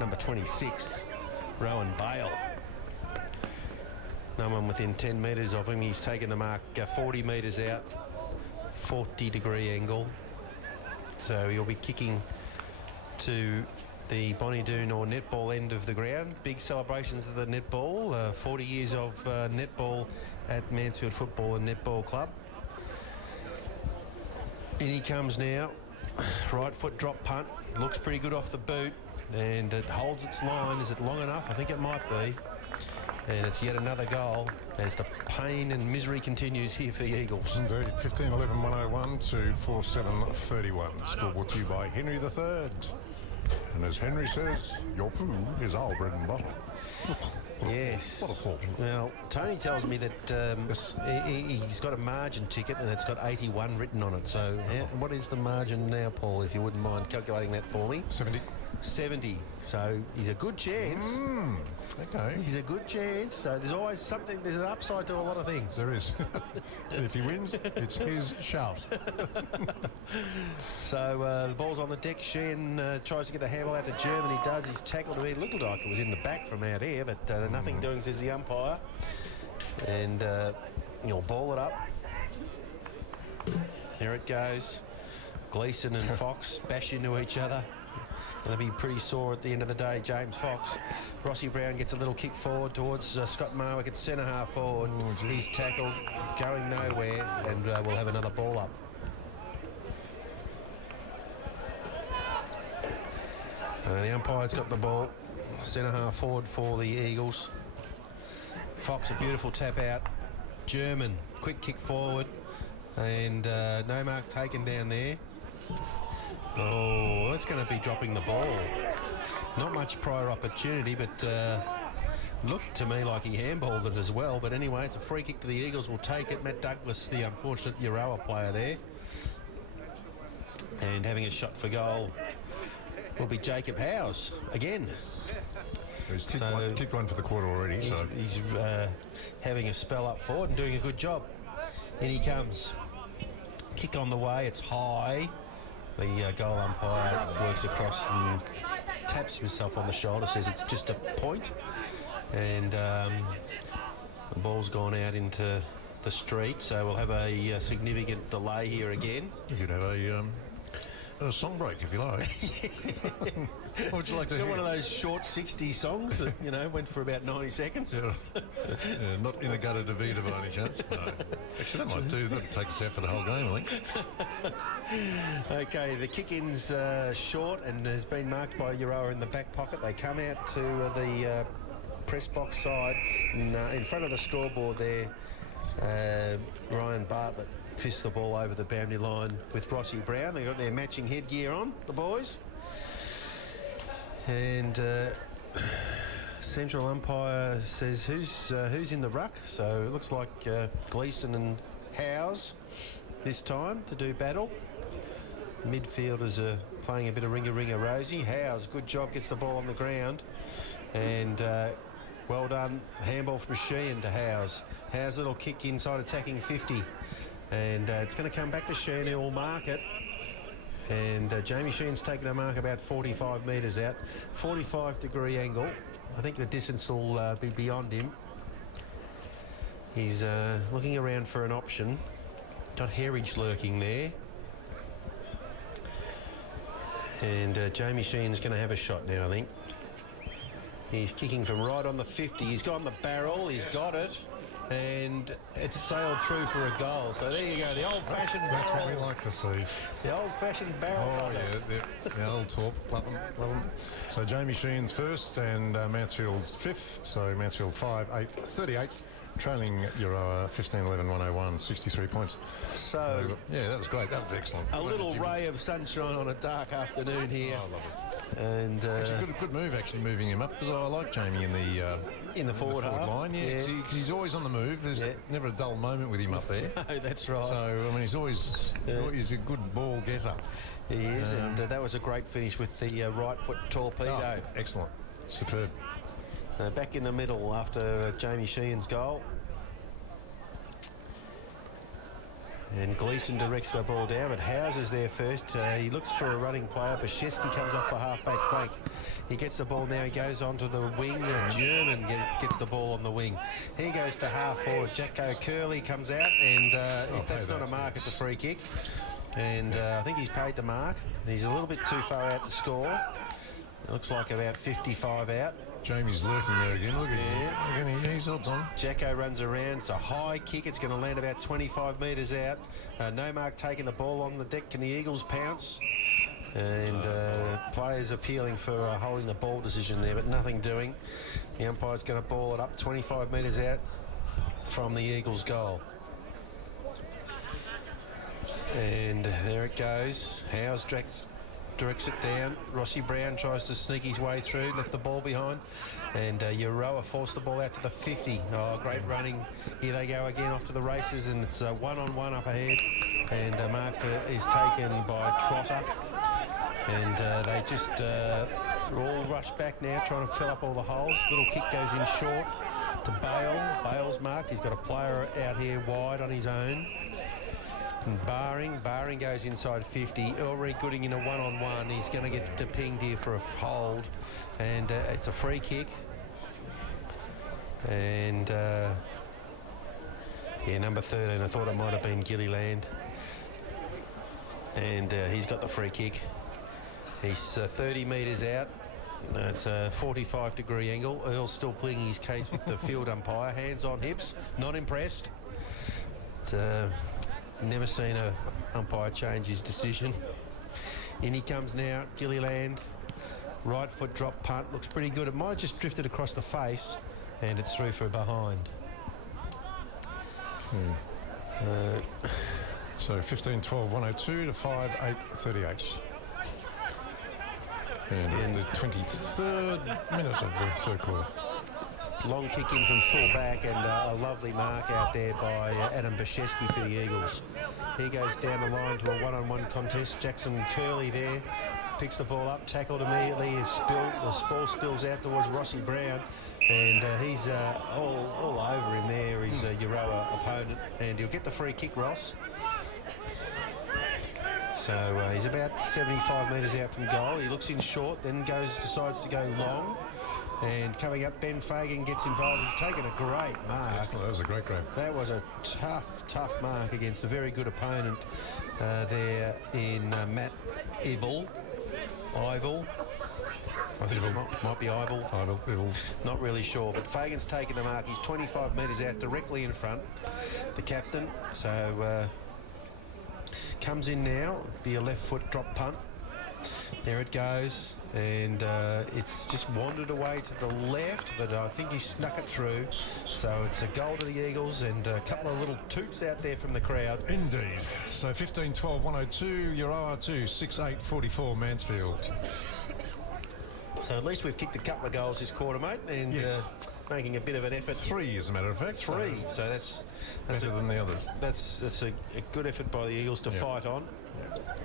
Number 26, Rowan Bale. No one within 10 metres of him. He's taken the mark 40 metres out. 40-degree angle. So he'll be kicking to the Bonnie-Doon or netball end of the ground. Big celebrations of the netball. 40 years of netball at Mansfield Football and Netball Club. In he comes now. Right foot drop punt. Looks pretty good off the boot. And it holds its line. Is it long enough? I think it might be. And it's yet another goal as the pain and misery continues here for the Eagles. Indeed, 15-11-101 to 4-7-31. Scoreboard to you by Henry III. And as Henry says, your poo is our bread and butter. Yes. What a thought. Well, Tony tells me that he's got a margin ticket and it's got 81 written on it. So what is the margin now, Paul, if you wouldn't mind calculating that for me? 70. 70. So he's a good chance. Okay. He's a good chance. So there's always something, there's an upside to a lot of things. There is. And if he wins, it's his shout. So the ball's on the deck. Sheehan tries to get the handball out to German. He does. He's tackled him. It looked like it was in the back from out here, but nothing doing, says the umpire. And you'll ball it up. There it goes. Gleeson and Fox bash into each other. Going to be pretty sore at the end of the day, James Fox. Rossi Brown gets a little kick forward towards Scott Marwick at centre half forward. He's tackled, going nowhere, and we'll have another ball up. The umpire's got the ball. Centre half forward for the Eagles. Fox, a beautiful tap out. German, quick kick forward. And no mark taken down there. Oh, that's going to be dropping the ball. Not much prior opportunity, but looked to me like he handballed it as well. But anyway, it's a free kick to the Eagles. Will take it. Matt Douglas, the unfortunate Euroa player there. And having a shot for goal will be Jacob Howes again. He's kicked one for the quarter already. He's having a spell up forward and doing a good job. In he comes. Kick on the way. It's high. The goal umpire works across and taps himself on the shoulder, says it's just a point. And the ball's gone out into the street, so we'll have a significant delay here again. You could have a song break if you like. What would you like to hear? One of those short 60 songs that, went for about 90 seconds. Yeah. Not in a gutter de vida by any chance. No. Actually, that might do. That'll take us out for the whole game, I think. Okay, the kick-in's short and has been marked by Euroa in the back pocket. They come out to the press box side. And, in front of the scoreboard there, Ryan Bartlett fists the ball over the boundary line with Rossi Brown. They've got their matching headgear on, the boys. And central umpire says who's in the ruck. So it looks like Gleeson and Howes this time to do battle. Midfielders are playing a bit of ringer Rosie. Howes, good job, gets the ball on the ground. And well done, handball from Sheehan to Howes. Howes, little kick inside, attacking 50. And it's going to come back to Sheehan, who will mark it. And Jamie Sheehan's taken a mark about 45 metres out. 45-degree angle. I think the distance will be beyond him. He's looking around for an option. Got Herridge lurking there. And Jamie Sheehan's going to have a shot now, I think. He's kicking from right on the 50. He's got on the barrel. He's got it. And it's sailed through for a goal. So there you go, the old-fashioned barrel. That's what we like to see. The old-fashioned barrel. Oh, yeah, the old talk. Love them. So Jamie Sheehan's first and Mansfield's fifth. So Mansfield 5, 8, 38 trailing Euroa 15-11-101, 63 points. So, yeah, that was great. That was excellent. a little ray of sunshine on a dark afternoon here. Oh, lovely. And Actually, good move, actually, moving him up, because I like Jamie in the forward half. line. Yeah, 'cause he's always on the move. There's never a dull moment with him up there. No, that's right. So, I mean, he's he's a good ball getter. He is, and that was a great finish with the right foot torpedo. Oh, excellent. Superb. Back in the middle after Jamie Sheehan's goal. And Gleeson directs the ball down, but Howes is there first. He looks for a running player. Bashevsky comes off the half-back flank. He gets the ball now. He goes onto the wing, and German gets the ball on the wing. He goes to half-forward. Jacko Curley comes out, and if that's not a mark, it's a free kick. And I think he's paid the mark. He's a little bit too far out to score. It looks like about 55 out. Jamie's lurking there again. Look at him. Again, he's odds on. Jacko runs around. It's a high kick. It's going to land about 25 metres out. No mark taking the ball on the deck. Can the Eagles pounce? And players appealing for holding the ball decision there, but nothing doing. The umpire's going to ball it up 25 metres out from the Eagles' goal. And there it goes. Howes directs it down. Rossi Brown tries to sneak his way through, left the ball behind, and Euroa forced the ball out to the 50. Oh, great running. Here they go again off to the races, and it's one-on-one up ahead, and mark is taken by Trotter, and they just all rush back now, trying to fill up all the holes. Little kick goes in short to Bale. Bale's marked. He's got a player out here wide on his own. And Barring goes inside 50. Ellery Gooding in a one-on-one. He's going to get pinged here for a hold, and it's a free kick. And number 13. I thought it might have been Gilliland, and he's got the free kick. He's 30 metres out. It's a 45-degree angle. Earl's still pleading his case with the field umpire. Hands on hips. Not impressed. Never seen a umpire change his decision. In he comes now, Gilliland. Right foot drop punt. Looks pretty good. It might have just drifted across the face, and it's through for behind. So 15-12-102 to 5-8-38. And the 23rd minute of the third quarter. Long kick in from full back, and a lovely mark out there by Adam Bashevsky for the Eagles. He goes down the line to a one-on-one contest. Jackson Curley there picks the ball up, tackled immediately. The ball spills out towards Rossi Brown, and he's all over him there. He's a Euroa opponent, and he'll get the free kick, Ross. So he's about 75 metres out from goal. He looks in short, then decides to go long. And coming up, Ben Fagan gets involved. He's taken a great mark. That was a great grab. That was a tough mark against a very good opponent there in Matt Ivel. I think it might be Ivel. Not really sure, but Fagan's taken the mark. He's 25 metres out, directly in front, the captain. So comes in now, be a left foot drop punt. There it goes, and it's just wandered away to the left, but I think he snuck it through. So it's a goal to the Eagles, and a couple of little toots out there from the crowd. Indeed. So 15-12-102, Euroa 2, 6-8-44, Mansfield. So at least we've kicked a couple of goals this quarter, mate, and making a bit of an effort. 3, as a matter of fact. 3, so that's better than the others. That's a good effort by the Eagles to fight on. Yep.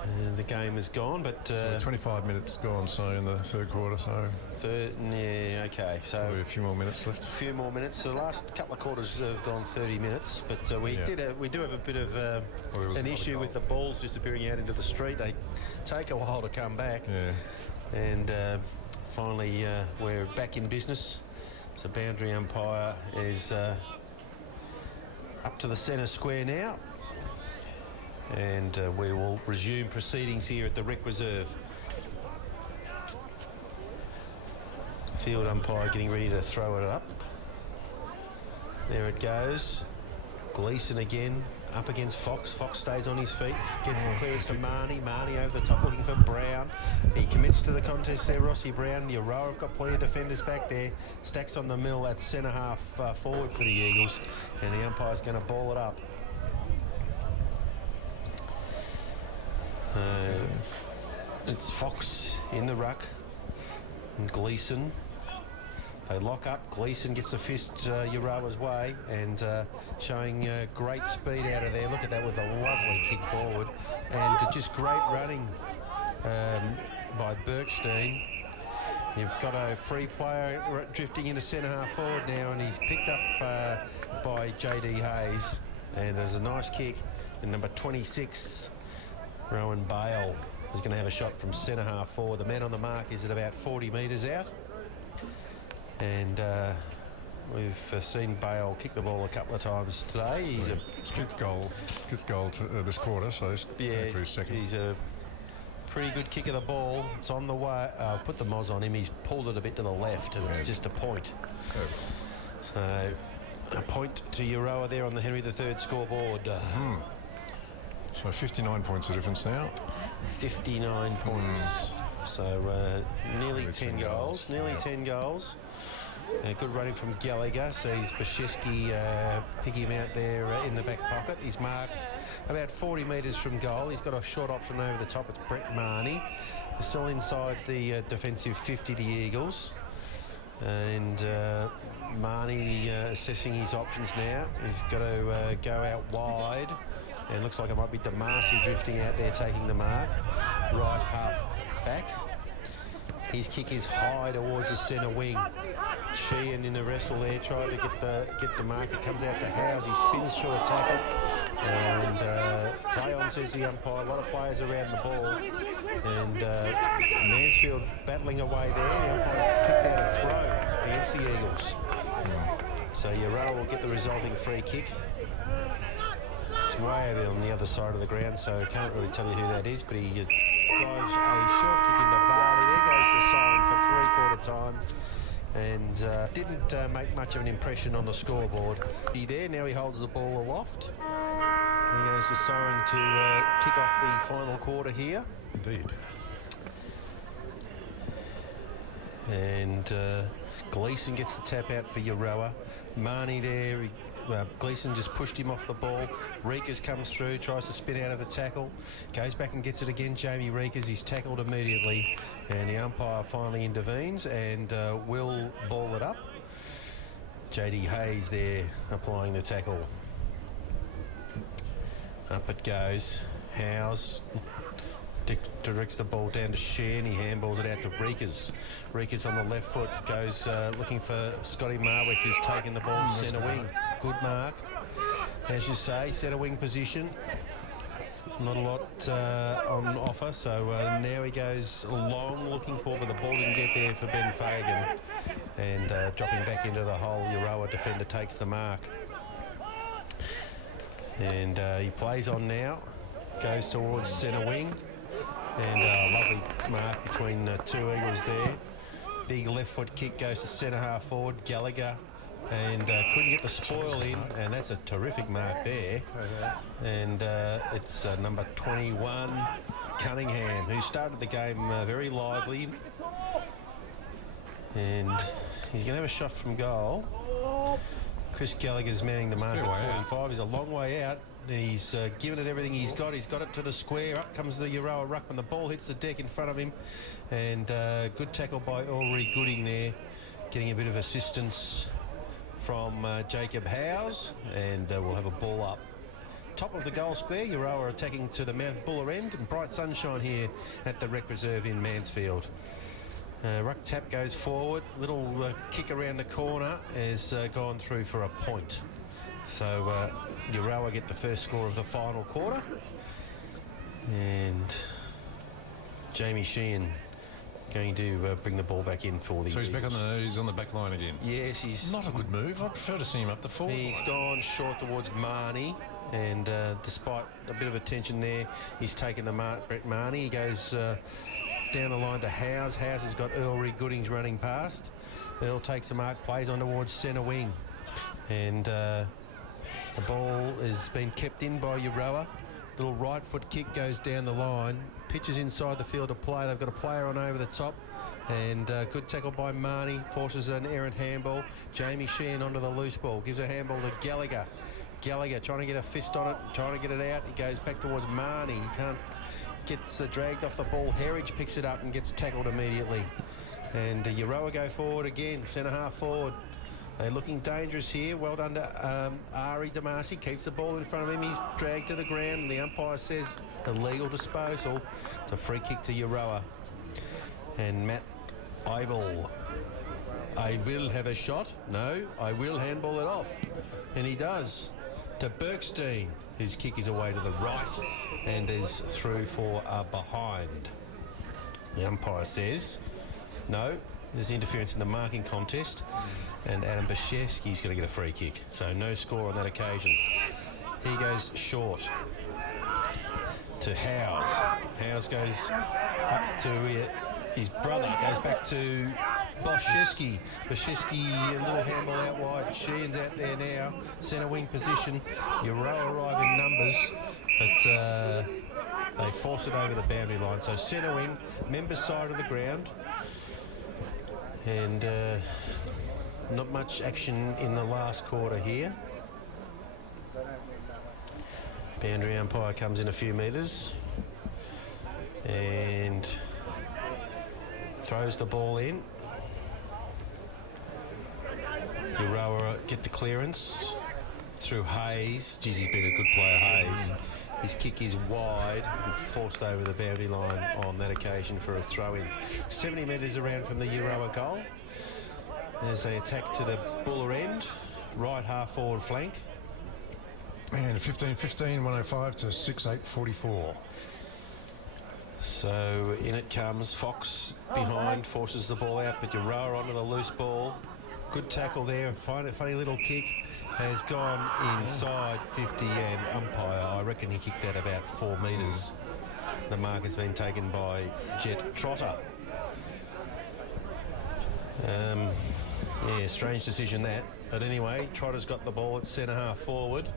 And the game is gone, but... so 25 minutes gone, so in the third quarter, so... okay, so... Probably a few more minutes left. A few more minutes. The last couple of quarters have gone 30 minutes, but we do have a bit of an issue with the balls disappearing out into the street. They take a while to come back. Yeah. And finally, we're back in business. So boundary umpire is up to the centre square now. And we will resume proceedings here at the Rec Reserve. Field umpire getting ready to throw it up. There it goes. Gleeson again up against Fox. Fox stays on his feet, gets the clearance to Marnie. Marnie over the top looking for Brown. He commits to the contest there, Rossi Brown. Euroa have got plenty of defenders back there. Stacks on the mill at centre half forward for the Eagles, and the umpire's going to ball it up. It's Fox in the ruck and Gleeson. They lock up. Gleeson gets the fist Euroa's way and showing great speed out of there. Look at that with a lovely kick forward and just great running by Bergstein. You've got a free player drifting into centre half forward now, and he's picked up by JD Hayes, and there's a nice kick. And number 26, Rowan Bale, is going to have a shot from centre half forward. The man on the mark is at about 40 metres out. And we've seen Bale kick the ball a couple of times today. He's a good goal to, this quarter, so he's for his second. He's a pretty good kick of the ball. It's on the way. Put the Moz on him. He's pulled it a bit to the left, and it's just a point. So a point to Euroa there on the Henry III scoreboard. So 59 points of difference now. 59 points. So nearly 10 goals. Nearly 10 goals. Good running from Gallagher. Sees Bashevsky pick him out there in the back pocket. He's marked about 40 metres from goal. He's got a short option over the top. It's Brett Marnie. He's still inside the defensive 50, the Eagles. And Marnie assessing his options now. He's got to go out wide. And looks like it might be Damasi drifting out there taking the mark. Right half back. His kick is high towards the centre wing. Sheehan in the wrestle there, trying to get the mark. It comes out to Howes. He spins short tackle. And play on, says the umpire. A lot of players around the ball. And Mansfield battling away there. The umpire picked out a throw against the Eagles. So Euroa will get the resulting free kick. It's way over on the other side of the ground, so I can't really tell you who that is, but he drives a short kick into Varley. There goes the sign for 3/4 time. And didn't make much of an impression on the scoreboard. There, now he holds the ball aloft. There goes the siren to kick off the final quarter here. Indeed. And Gleeson gets the tap out for Euroa. Marnie there, Gleeson just pushed him off the ball. Reekers comes through, tries to spin out of the tackle, goes back and gets it again. Jamie Reekers, he's tackled immediately, and the umpire finally intervenes and will ball it up. JD Hayes there applying the tackle. Up it goes. Howes directs the ball down to Sheehan. He handballs it out to Reekers. Reekers on the left foot goes looking for Scotty Marwick, who's taken the ball centre wing. Good mark. As you say, centre wing position. Not a lot on offer, so now he goes long looking for, but the ball didn't get there for Ben Fagan. And dropping back into the hole, Euroa defender takes the mark. And he plays on now. Goes towards centre wing. And a lovely mark between two Eagles there. Big left foot kick goes to centre half forward, Gallagher. And couldn't get the spoil in, and that's a terrific mark there. And it's number 21, Cunningham, who started the game very lively. And he's going to have a shot from goal. Chris Gallagher's manning the mark at 45. He's a long way out. He's given it everything he's got. He's got it to the square. Up comes the Euroa ruck when the ball hits the deck in front of him. And good tackle by Ulrich Gooding there, getting a bit of assistance from Jacob Howes. And we'll have a ball up. Top of the goal square, Euroa attacking to the Mount Buller end, and bright sunshine here at the Rec Reserve in Mansfield. Ruck tap goes forward. Little kick around the corner has gone through for a point. So Euroa get the first score of the final quarter. And Jamie Sheehan going to bring the ball back in for the So he's back he's on the back line again. Yes, he's not a good move. I prefer to see him up the forward. He's gone short towards Marnie, and despite a bit of attention there, he's taken the mark. Brett Marnie, he goes down the line to Howes. Howes has got Ulrich Goodings running past. Earl takes the mark, plays on towards centre wing, and The ball has been kept in by Euroa. Little right foot kick goes down the line. Pitches inside the field of play. They've got a player on over the top. And good tackle by Marnie. Forces an errant handball. Jamie Sheehan onto the loose ball. Gives a handball to Gallagher. Gallagher trying to get a fist on it. Trying to get it out. He goes back towards Marnie. He can't. Gets dragged off the ball. Herridge picks it up and gets tackled immediately. And Euroa go forward again. Centre half forward. They're looking dangerous here. Well done to Ari Damasi. Keeps the ball in front of him. He's dragged to the ground. And the umpire says illegal disposal. It's a free kick to Euroa. And Matt Ivel. I will have a shot. No, I will handball it off. And he does. To Bergstein, whose kick is away to the right and is through for a behind. The umpire says, no, there's interference in the marking contest. And Adam Bashevsky's going to get a free kick. So no score on that occasion. He goes short to Howes. Howes goes up to his brother. Goes back to Bashevsky. Bashevsky, a little handball out wide. Sheehan's out there now. Centre wing position. Euroa arrive in numbers. But they force it over the boundary line. So centre wing, members side of the ground. And not much action in the last quarter here. Boundary umpire comes in a few metres and throws the ball in. Euroa get the clearance through Hayes. Geez, he's been a good player, Hayes. His kick is wide and forced over the boundary line on that occasion for a throw-in. 70 metres around from the Euroa goal. As they attack to the Buller end, right half forward flank. And 15-15, 105 to 6-8-44. So in it comes. Fox behind, forces the ball out, but Euroa onto the loose ball. Good tackle there. Funny little kick. Has gone inside 50 and umpire, I reckon he kicked that about 4 metres. The mark has been taken by Jet Trotter. Yeah, strange decision that. But anyway, Trotter's got the ball at centre half forward.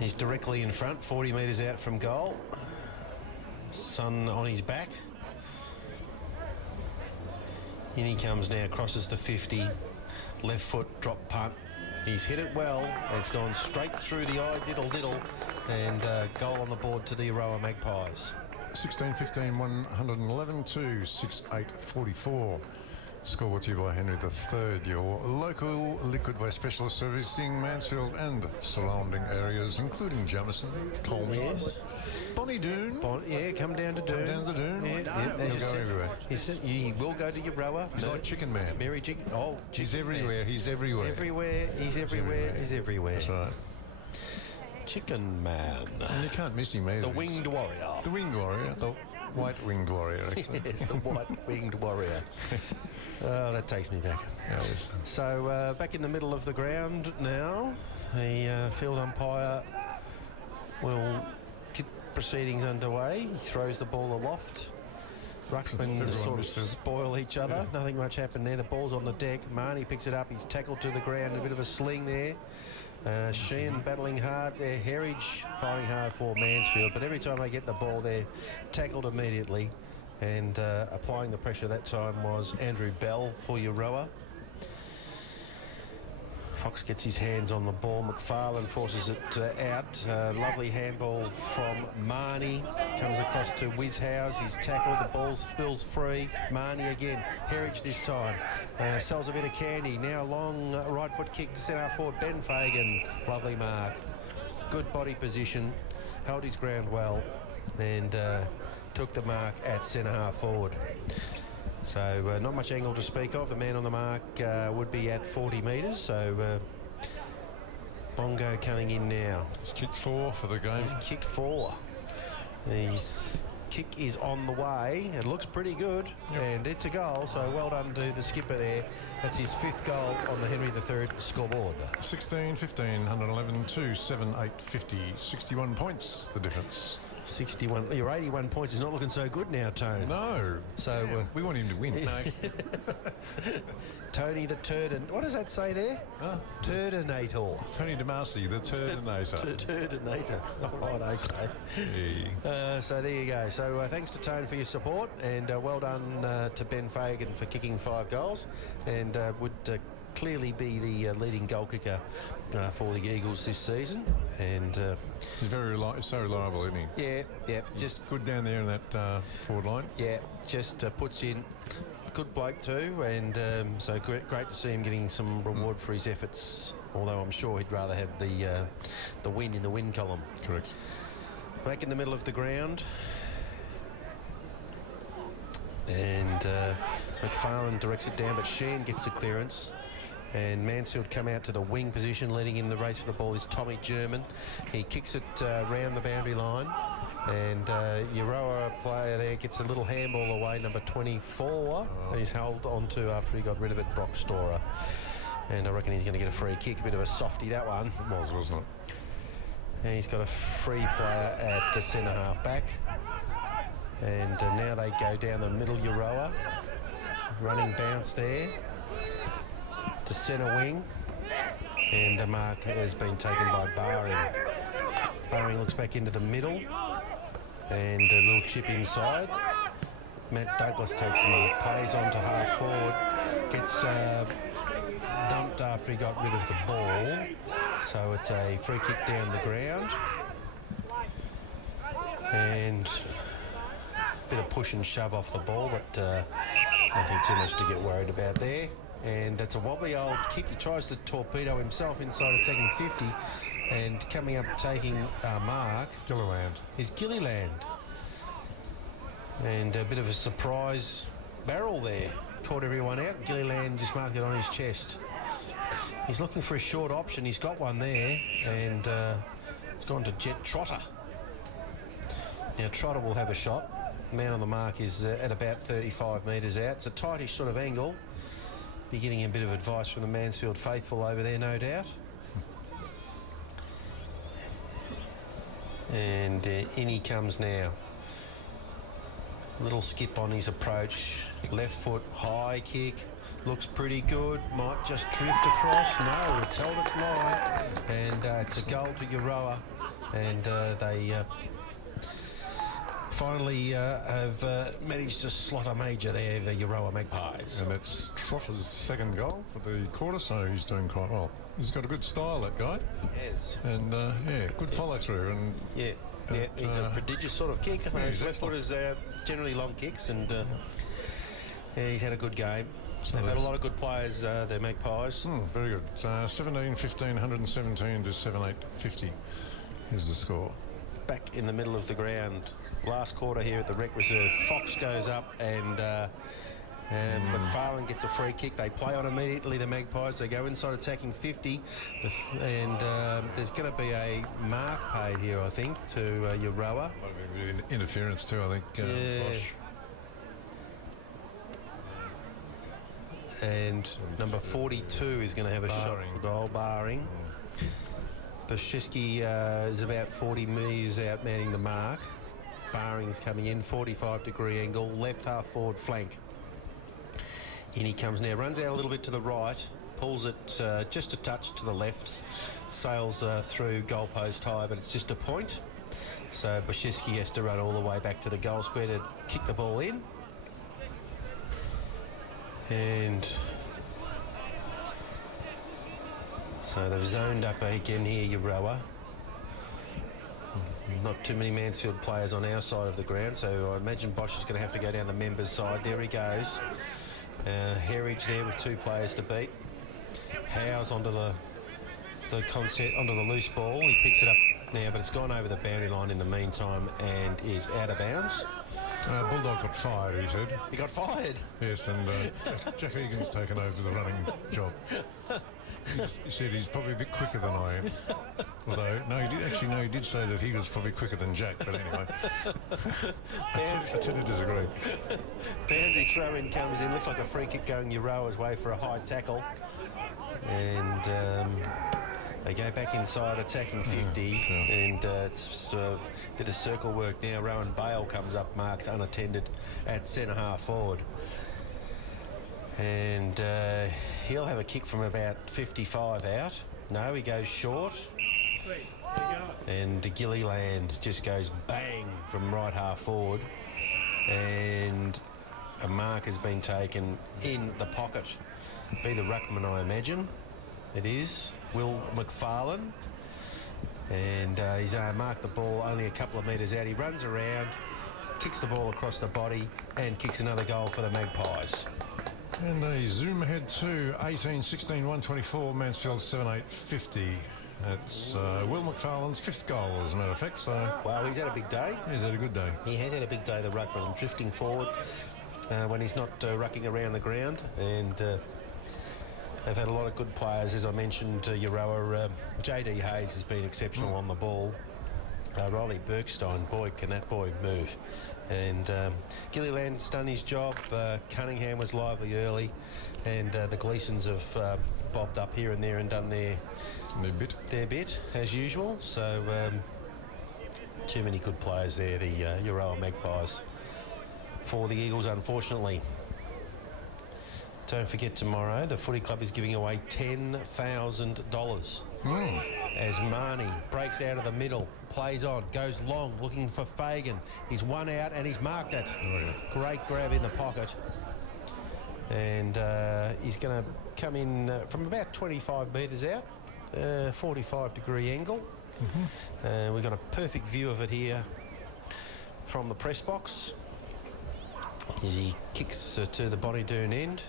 He's directly in front, 40 metres out from goal. Sun on his back. In he comes now, crosses the 50. Left foot, drop punt. He's hit it well. And it's gone straight through the eye, diddle. And goal on the board to the Euroa Magpies. 16-15, 111 to 6-8-44. Score brought to you by Henry III, your local liquid waste specialist servicing Mansfield and surrounding areas, including Jamison, Tolmy, Yes. Bonnie Doon. Yeah, come down to Doon. Down to Doon. Yeah, He'll go everywhere. He will go to Euroa. He's like Chicken Man. Mary Jig. Oh, He's everywhere. He's everywhere. Everywhere. He's everywhere. He's everywhere. That's right. Chicken Man. And you can't miss him either. The Winged Warrior. The Winged Warrior. The White-Winged Warrior, actually. Yes, the White-Winged Warrior. Oh, that takes me back. Yeah, So back in the middle of the ground now. The field umpire will get proceedings underway. He throws the ball aloft. Ruckman sort of spoil each other. Yeah. Nothing much happened there. The ball's on the deck. Marnie picks it up. He's tackled to the ground. A bit of a sling there. Sheehan battling hard there. Herridge fighting hard for Mansfield. But every time they get the ball, they're tackled immediately. And applying the pressure that time was Andrew Bell for Euroa. Fox gets his hands on the ball. McFarlane forces it out. Lovely handball from Marnie. Comes across to Wizhouse. He's tackled. The ball spills free. Marnie again. Herridge this time. Sells a bit of candy. Now long right foot kick to centre forward. Ben Fagan. Lovely mark. Good body position. Held his ground well. And took the mark at centre half forward. So not much angle to speak of. The man on the mark would be at 40 metres. So Bongo coming in now. He's kicked 4 for the game. He's kicked 4. His kick is on the way. It looks pretty good. Yep. And it's a goal. So well done to the skipper there. That's his 5th goal on the Henry III scoreboard. 16-15, 111 to 7-8-50. 61 points, the difference. 61. Your 81 points is not looking so good now, Tone. No. So we want him to win. No. Tony the Turd. What does that say there? Turdinator. Tony DeMasi, the Turdinator. Turdinator. Right, okay. So there you go. So thanks to Tone for your support, and well done to Ben Fagan for kicking 5 goals, and would clearly be the leading goal kicker for the Eagles this season. And he's so reliable, isn't he? Yeah. He's just good down there in that forward line. Yeah, just puts in. Good bloke too, and so great to see him getting some reward for his efforts, although I'm sure he'd rather have the win in the win column. Correct. Back in the middle of the ground, and McFarlane directs it down, but Sheen gets the clearance, and Mansfield come out to the wing position. Leading in the race for the ball is Tommy German. He kicks it round the boundary line, and Euroa player there gets a little handball away, number 24. And he's held onto after he got rid of it, Brock Storer. And I reckon he's going to get a free kick, a bit of a softie, that one. It was, wasn't it? And he's got a free player at centre half back. And now they go down the middle, Euroa. Running bounce there to centre wing. And the mark has been taken by Baring. Baring looks back into the middle. And a little chip inside. Matt Douglas takes the mark, plays on to half forward, gets dumped after he got rid of the ball. So it's a free kick down the ground. And a bit of push and shove off the ball, but nothing too much to get worried about there. And it's a wobbly old kick. He tries to torpedo himself inside attacking 50. And coming up taking mark is Gilliland. And a bit of a surprise barrel there. Caught everyone out. Gilliland just marked it on his chest. He's looking for a short option. He's got one there. And it's gone to Jet Trotter. Now Trotter will have a shot. Man on the mark is at about 35 metres out. It's a tightish sort of angle. Be getting a bit of advice from the Mansfield faithful over there, no doubt. And in he comes now. Little skip on his approach. Left foot, high kick. Looks pretty good. Might just drift across. No, it's held its line. And it's a goal to Euroa. And they finally have managed to slot a major there, the Euroa Magpies. And that's Trotter's second goal for the quarter, so he's doing quite well. He's got a good style, that guy. Yes. And yeah, good follow through. And yeah, he's a prodigious sort of kick. His left footers generally long kicks, and yeah, he's had a good game. So they've had a lot of good players, the Magpies. Very good. 17, 15, 117 to 7, 8, 50 is the score. Back in the middle of the ground. Last quarter here at the Rec Reserve. Fox goes up and McFarlane gets a free kick. They play on immediately, the Magpies. They go inside attacking 50. And there's going to be a mark paid here, I think, to Euroa. Interference too, I think. Bosch. And number 42 is going to have a shot for goal, Baring. Bashishki is about 40 metres out manning the mark. Baring's coming in, 45-degree angle, left half forward flank. In he comes now, runs out a little bit to the right, pulls it just a touch to the left, sails through goalpost high, but it's just a point. So Bashishki has to run all the way back to the goal square to kick the ball in. And so they've zoned up again here, Euroa. Not too many Mansfield players on our side of the ground, so I imagine Bosch is going to have to go down the members' side. There he goes. Heritage there with 2 players to beat. Howes onto the concept, onto the loose ball. He picks it up now, but it's gone over the boundary line in the meantime and is out of bounds. Bulldog got fired, he said. He got fired? Yes, and Jack Egan's taken over the running job. He said he's probably a bit quicker than I am. Although, no, he did say that he was probably quicker than Jack, but anyway. I tend to disagree. Boundary throw-in comes in, looks like a free kick going Euroa's way for a high tackle. And They go back inside, attacking 50, and it's a bit of circle work now. Rowan Bale comes up, marks unattended at centre half forward. And he'll have a kick from about 55 out. No, he goes short. And Gilliland just goes bang from right half forward. And a mark has been taken in the pocket. Be the ruckman, I imagine. It is Will McFarlane. And he's marked the ball only a couple of metres out. He runs around, kicks the ball across the body, and kicks another goal for the Magpies. And they zoom ahead to 18-16, 124, Mansfield 7-8-50. That's Will McFarlane's 5th goal, as a matter of fact. So, well, he's had a big day. He's had a good day. He has had a big day, the ruckman, drifting forward when he's not rucking around the ground. And they've had a lot of good players, as I mentioned. Euroa, J.D. Hayes has been exceptional on the ball. Riley Bergstein, boy, can that boy move. And Gilliland's done his job. Cunningham was lively early, and the Gleesons have bobbed up here and there and done their bit as usual. So too many good players there, the Euroa Magpies, for the Eagles, unfortunately. Don't forget, tomorrow the footy club is giving away $10,000 as Marnie breaks out of the middle, plays on, goes long, looking for Fagan. He's one out and he's marked it. Great grab in the pocket. And he's going to come in from about 25 metres out, 45-degree angle. We've got a perfect view of it here from the press box as he kicks to the Bonnie-Doon end.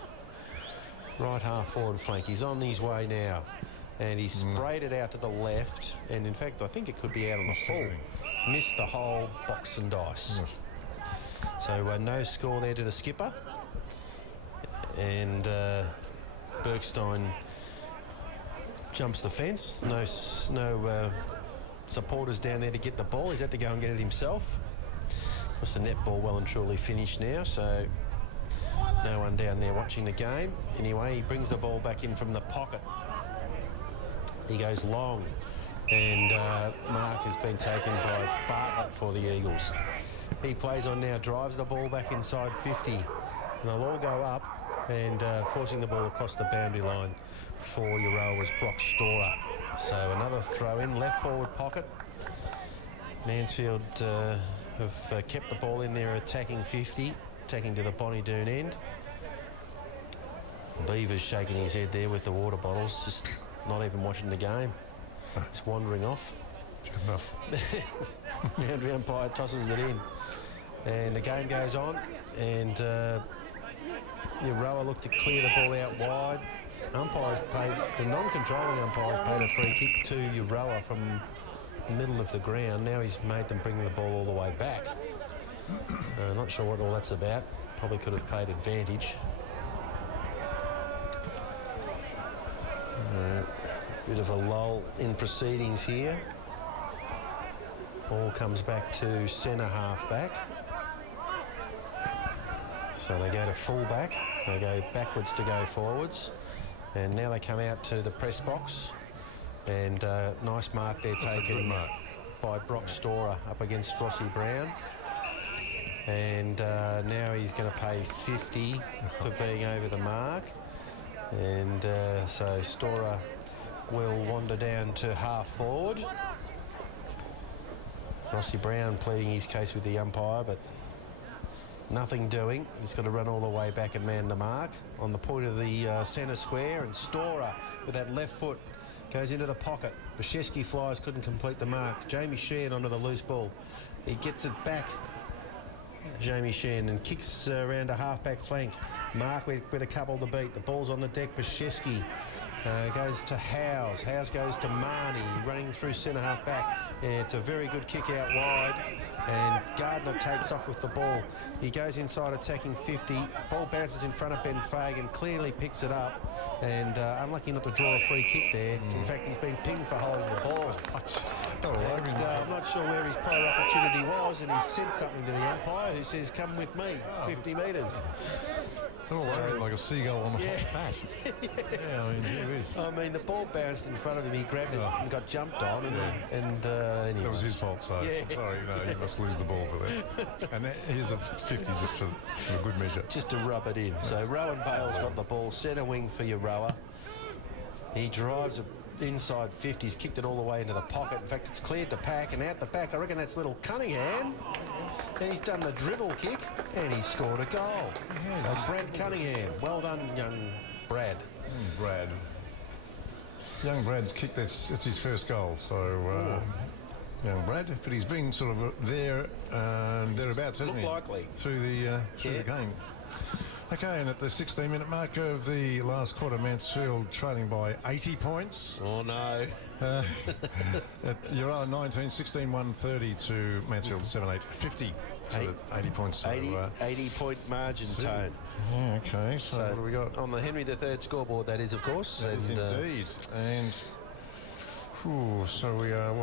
Right half forward flank. He's on his way now. And he's sprayed it out to the left. And in fact, I think it could be out on the full. Missed the whole box and dice. So no score there to the skipper. And Bergstein jumps the fence. No supporters down there to get the ball. He's had to go and get it himself. Of course, the netball well and truly finished now. So no one down there watching the game. Anyway, he brings the ball back in from the pocket. He goes long, and mark has been taken by Bartlett for the Eagles. He plays on now, drives the ball back inside 50, and they'll all go up, and forcing the ball across the boundary line for Euroa was Brock Storer. So another throw in, left forward pocket. Mansfield have kept the ball in there, attacking 50, attacking to the Bonnie-Doon end. Beaver's shaking his head there with the water bottles, just not even watching the game. Just wandering off. Good enough. Boundary umpire tosses it in. And the game goes on, and Euroa looked to clear the ball out wide. Umpires paid, the non-controlling umpires paid a free kick to Euroa from the middle of the ground. Now he's made them bring the ball all the way back. Not sure what all that's about. Probably could have paid advantage. Bit of a lull in proceedings here. Ball comes back to centre half back. So they go to full back. They go backwards to go forwards. And now they come out to the press box. And nice mark there taken by Brock Storer up against Rossi Brown. And now he's going to pay 50 for being over the mark. And so Storer will wander down to half forward. Rossi Brown pleading his case with the umpire, but nothing doing. He's got to run all the way back and man the mark on the point of the centre square, and Storer with that left foot goes into the pocket. Brzezowski flies, couldn't complete the mark. Jamie Sheehan onto the loose ball. He gets it back, Jamie Sheehan, and kicks around a half-back flank. Mark with a couple to beat. The ball's on the deck. Brzezowski goes to Howes. Howes goes to Marnie, running through centre half back. Yeah, it's a very good kick out wide, and Gardner takes off with the ball. He goes inside, attacking 50. Ball bounces in front of Ben Fagan, clearly picks it up, and unlucky not to draw a free kick there. In fact, he's been pinged for holding the ball. And, I'm not sure where his prior opportunity was, and he said something to the umpire, who says, "Come with me, 50 metres." all over like a seagull on the hot bat. Yeah, I mean, it is. I mean, the ball bounced in front of him. He grabbed it and got jumped on. And anyway. That was his fault, so sorry, you must lose the ball for that. And here's a 50 just for a good measure. Just to rub it in. So Rowan Bale's got the ball, centre wing for Euroa. He drives it inside 50. He's kicked it all the way into the pocket. In fact, it's cleared the pack and out the back. I reckon that's little Cunningham. And he's done the dribble kick and he scored a goal. So Brad Cunningham. Well done, young Brad. Brad. Young Brad's kicked, that's his first goal. So, young Brad. But he's been sort of there and thereabouts, hasn't he? Likely. Through the game. Okay, and at the 16-minute mark of the last quarter, Mansfield trailing by 80 points. Oh, no. At Euroa 19, 16, 130 to Mansfield 7, 8, 50. So 80 points. So, 80-point margin, Tone. Yeah, okay, so what do we got? On the Henry III scoreboard, that is, of course. That is indeed. And so we are,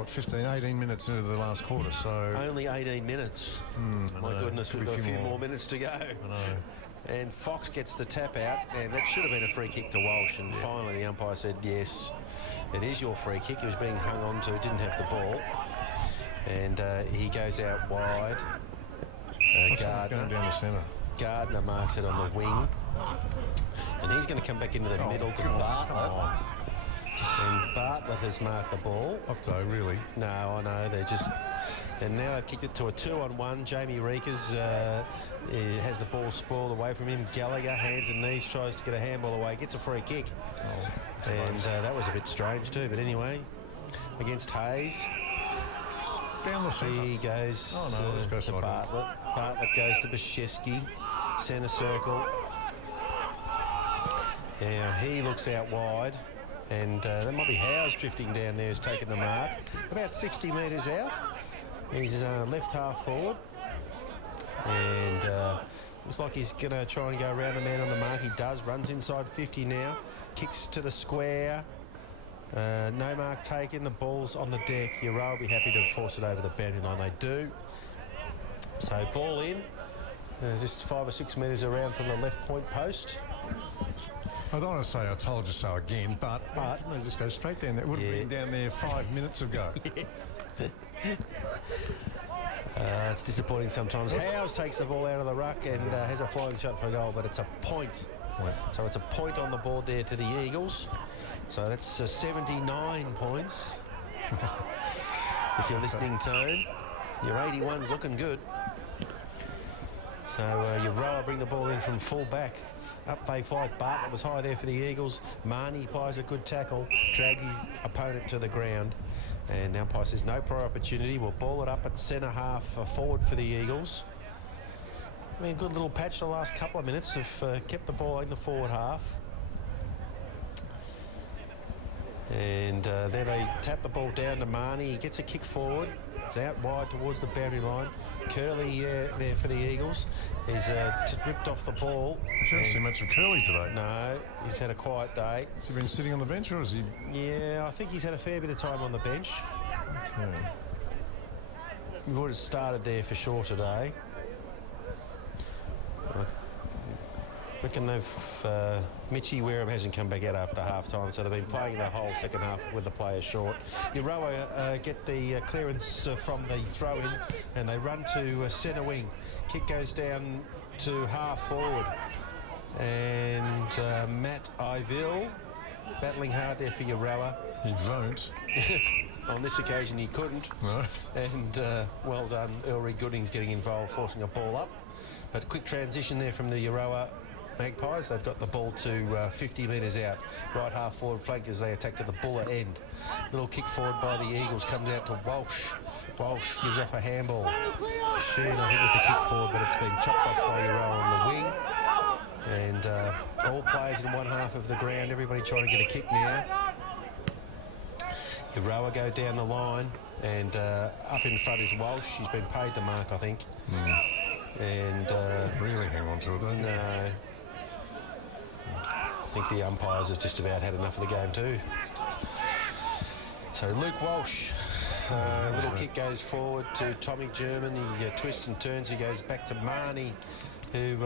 18 minutes into the last quarter. So only 18 minutes. My goodness, we've got a few more minutes to go. I know. And Fox gets the tap out, and that should have been a free kick to Walsh. And finally, the umpire said, yes, it is your free kick. He was being hung on to, didn't have the ball. And he goes out wide. Gardner going down the centre. Gardner marks it on the wing. And he's going to come back into the middle to Bartlett. And Bartlett has marked the ball. Opto, really? No, I know. They're just... And now they've kicked it to a 2-on-1. Jamie Reekers has the ball spoiled away from him. Gallagher, hands and knees, tries to get a handball away. Gets a free kick. And that was a bit strange too. But anyway, against Hayes. Down the centre. He goes let's go to Bartlett. Bartlett goes to Bashesky. Centre circle. Now he looks out wide. And that might be Howes drifting down there, has taken the mark. About 60 metres out. He's left half forward. And looks like he's going to try and go around the man on the mark. He does. Runs inside 50 now. Kicks to the square. No mark taken. The ball's on the deck. Euroa will be happy to force it over the boundary line. They do. So ball in. Just 5 or 6 metres around from the left point post. I don't want to say I told you so again, but they just go straight down there. It would have been down there 5 minutes ago. Yes. It's disappointing sometimes. Howes takes the ball out of the ruck and has a flying shot for a goal, but it's a point. So it's a point on the board there to the Eagles. So that's 79 points. If you're listening, Tone, your 81's looking good. So Euroa bring the ball in from full back. Up they fly. Bartlett was high there for the Eagles. Marnie applies a good tackle, drags his opponent to the ground. And umpire says no prior opportunity. We'll ball it up at centre half forward for the Eagles. I mean, good little patch the last couple of minutes. Have kept the ball in the forward half. And there they tap the ball down to Marnie. He gets a kick forward. It's out wide towards the boundary line. Curley there for the Eagles. He's ripped off the ball. I haven't seen much of Curley today. No, he's had a quiet day. Has he been sitting on the bench or is he... Yeah, I think he's had a fair bit of time on the bench. Okay. We would have started there for sure today. I reckon they've... Mitchie Wareham hasn't come back out after half-time, so they've been playing the whole second half with the players short. Euroa get the clearance from the throw-in, and they run to centre wing. Kick goes down to half forward. And Matt Iville battling hard there for Euroa. He won't. On this occasion, he couldn't. No. And well done, Elrie Goodings getting involved, forcing a ball up. But quick transition there from the Euroa Magpies. They've got the ball to 50 metres out. Right half forward flank as they attack to the Buller end. Little kick forward by the Eagles comes out to Walsh. Walsh gives off a handball. Sheen, I think, with the kick forward, but it's been chopped off by Euroa on the wing. And all players in one half of the ground, everybody trying to get a kick now. Euroa go down the line, and up in front is Walsh. He's been paid the mark, I think. And really hang on to it, don't you? No. I think the umpires have just about had enough of the game too. So Luke Walsh, little kick goes forward to Tommy German. He twists and turns. He goes back to Marnie, who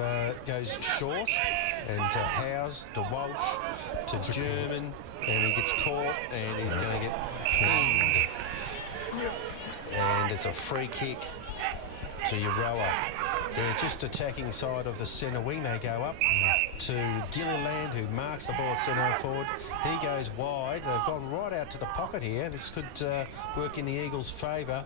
goes short. and to Howes, to Walsh, to German, and he gets caught, and he's going to get pinned. And it's a free kick to Euroa. They're just attacking side of the centre wing. They go up to Gilliland, who marks the ball at centre forward. He goes wide. They've gone right out to the pocket here. This could work in the Eagles' favour.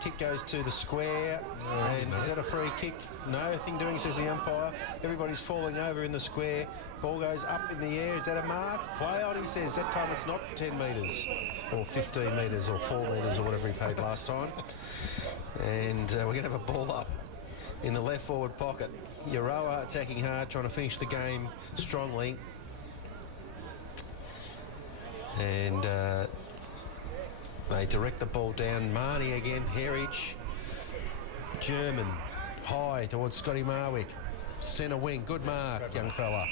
Kick goes to the square. And is that a free kick? No, thing doing, says the umpire. Everybody's falling over in the square. Ball goes up in the air. Is that a mark? Play on, he says. That time it's not 10 metres or 15 metres or 4 metres or whatever he paid last time. And we're going to have a ball up in the left forward pocket. Euroa attacking hard, trying to finish the game strongly. And they direct the ball down. Marnie again, Herridge. German, high towards Scotty Marwick. Centre wing, good mark, young fella.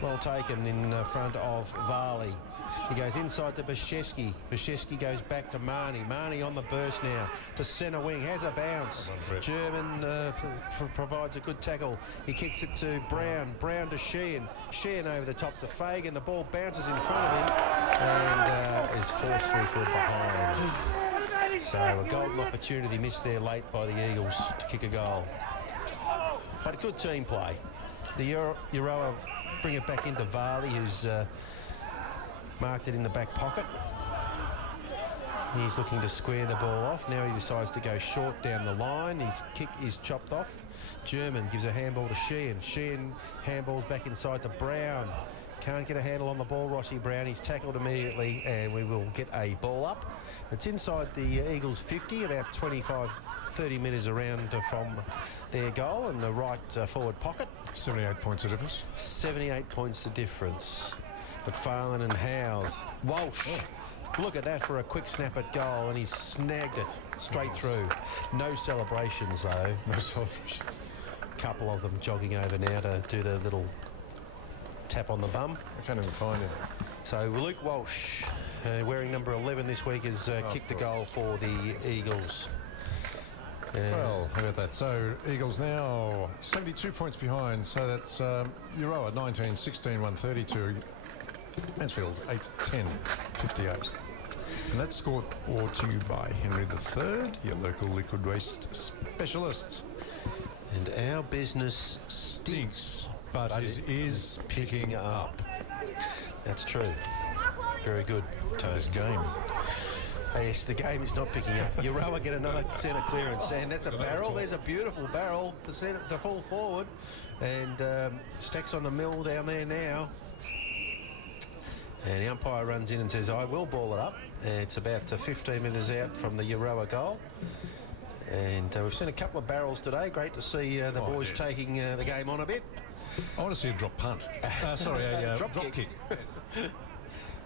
Well taken in front of Varley. He goes inside to Bashevsky. Bashevsky goes back to Marnie. Marnie on the burst now to centre wing. Has a bounce. German provides a good tackle. He kicks it to Brown. Brown to Sheehan. Sheehan over the top to Fagan. The ball bounces in front of him and is forced through for a behind. So a golden opportunity missed there late by the Eagles to kick a goal. But a good team play. The Euroa bring it back into Varley, who's marked it in the back pocket. He's looking to square the ball off. Now he decides to go short down the line. His kick is chopped off. German gives a handball to Sheehan. Sheehan handballs back inside to Brown. Can't get a handle on the ball, Rossi Brown. He's tackled immediately, and we will get a ball up. It's inside the Eagles' 50, about 25, 30 metres around from their goal in the right forward pocket. 78 points of difference. 78 points the difference. McFarlane and Howes. Walsh. Look at that for a quick snap at goal, and he snagged it straight through. No celebrations, though. No celebrations. A couple of them jogging over now to do the little tap on the bum. I can't even find him. So Luke Walsh, wearing number 11 this week, has kicked a goal for the Eagles. Well, how about that? So Eagles now 72 points behind. So that's Euroa 19, 16, 132. Mansfield 8, 10, 58. And that's scored brought to you by Henry III, your local liquid waste specialist. And our business stinks, but it is picking up. That's true. Very good. This game. Yes, the game is not picking up. Euroa get another centre clearance, and that's a barrel. There's a beautiful barrel to fall forward, and Stack's on the mill down there now. And the umpire runs in and says, I will ball it up. It's about 15 metres out from the Euroa goal. And we've seen a couple of barrels today. Great to see the boys taking the game on a bit. I want to see a drop punt. Sorry, a drop kick.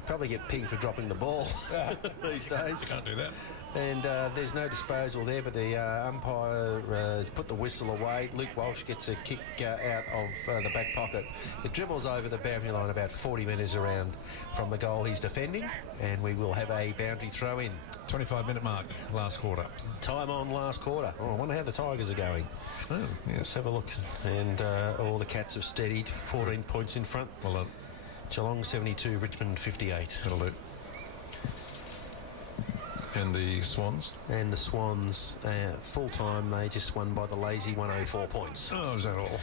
Probably get pinged for dropping the ball these days. You can't do that. And there's no disposal there, but the umpire has put the whistle away. Luke Walsh gets a kick out of the back pocket. It dribbles over the boundary line about 40 metres around from the goal he's defending, and we will have a boundary throw in. 25-minute mark, last quarter. Time on last quarter. Oh, I wonder how the Tigers are going. Oh, yes. Let's have a look. And all the Cats have steadied, 14 points in front. Well done. Geelong 72, Richmond 58. That'll do. And the Swans? And the Swans, full time, they just won by the lazy 104 points. Oh, was that all?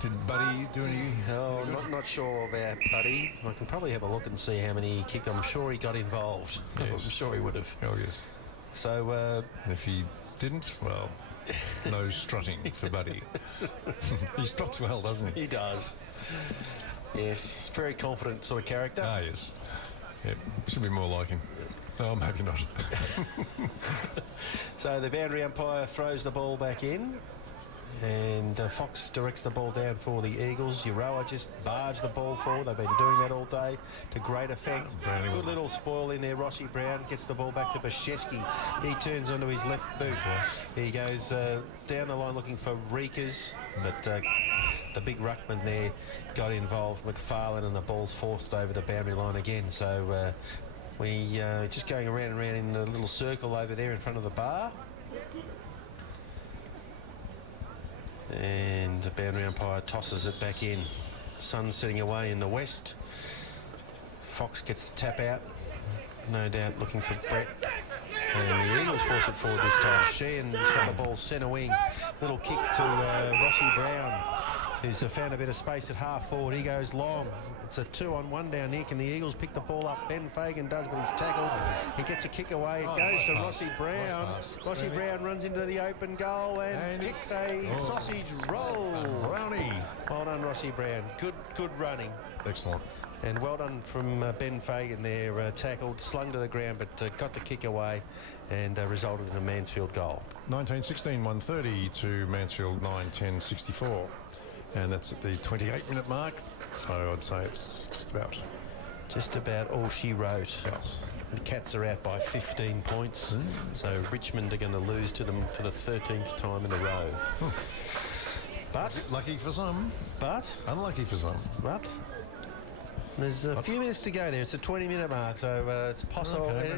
Did Buddy do any? Oh, not sure about Buddy. I can probably have a look and see how many he kicked. I'm sure he got involved. Yes. I'm sure he would have. Oh, yes. So, and if he didn't, well, no strutting for Buddy. He struts well, doesn't he? He does. Yes, he's a very confident sort of character. Ah, yes. Yep, should be more like him. Oh, maybe not. So the boundary umpire throws the ball back in, and Fox directs the ball down for the Eagles. Euroa just barge the ball forward. They've been doing that all day to great effect. Good little spoil in there. Rossi Brown gets the ball back to Bashevsky. He turns onto his left boot. He goes down the line looking for Reekers, but the big ruckman there got involved, McFarlane, and the ball's forced over the boundary line again. So we just going around and around in a little circle over there in front of the bar. And the boundary umpire tosses it back in. sun setting away in the west. Fox gets the tap out, no doubt looking for Brett. And the Eagles force it forward this time. Sheehan's got the ball centre wing. Little kick to Rossi Brown, who's found a bit of space at half forward. He goes long. It's a 2-on-1 down here. Can the Eagles pick the ball up? Ben Fagan does, but he's tackled. He gets a kick away. It goes to Rossi Brown. Rossi Brown runs into the open goal and kicks a sausage roll. Brownie. Well done, Rossi Brown. Good running. Excellent. And well done from Ben Fagan there. Tackled, slung to the ground, but got the kick away and resulted in a Mansfield goal. 19-16, 130 to Mansfield 9-10-64. And that's at the 28-minute mark. So I'd say it's just about all she wrote. Yes. The Cats are out by 15 points. So Richmond are going to lose to them for the 13th time in a row. But lucky for some. But unlucky for some. But there's a few minutes to go there. It's a 20-minute mark, so it's possible. Okay,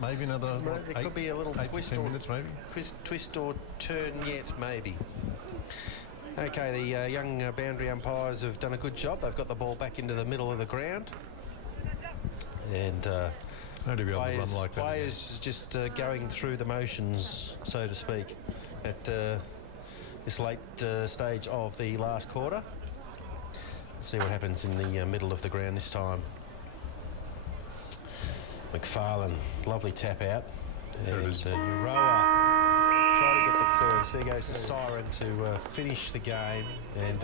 maybe another there could be a little twist or 10 minutes, maybe. Twist or turn yet, maybe. Okay, the young boundary umpires have done a good job. They've got the ball back into the middle of the ground. And players just going through the motions, so to speak, at this late stage of the last quarter. Let's see what happens in the middle of the ground this time. McFarlane, lovely tap out. And Euroa try to get the clearance. There goes the siren to finish the game. And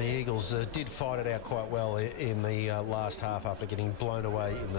the Eagles did fight it out quite well in the last half after getting blown away in the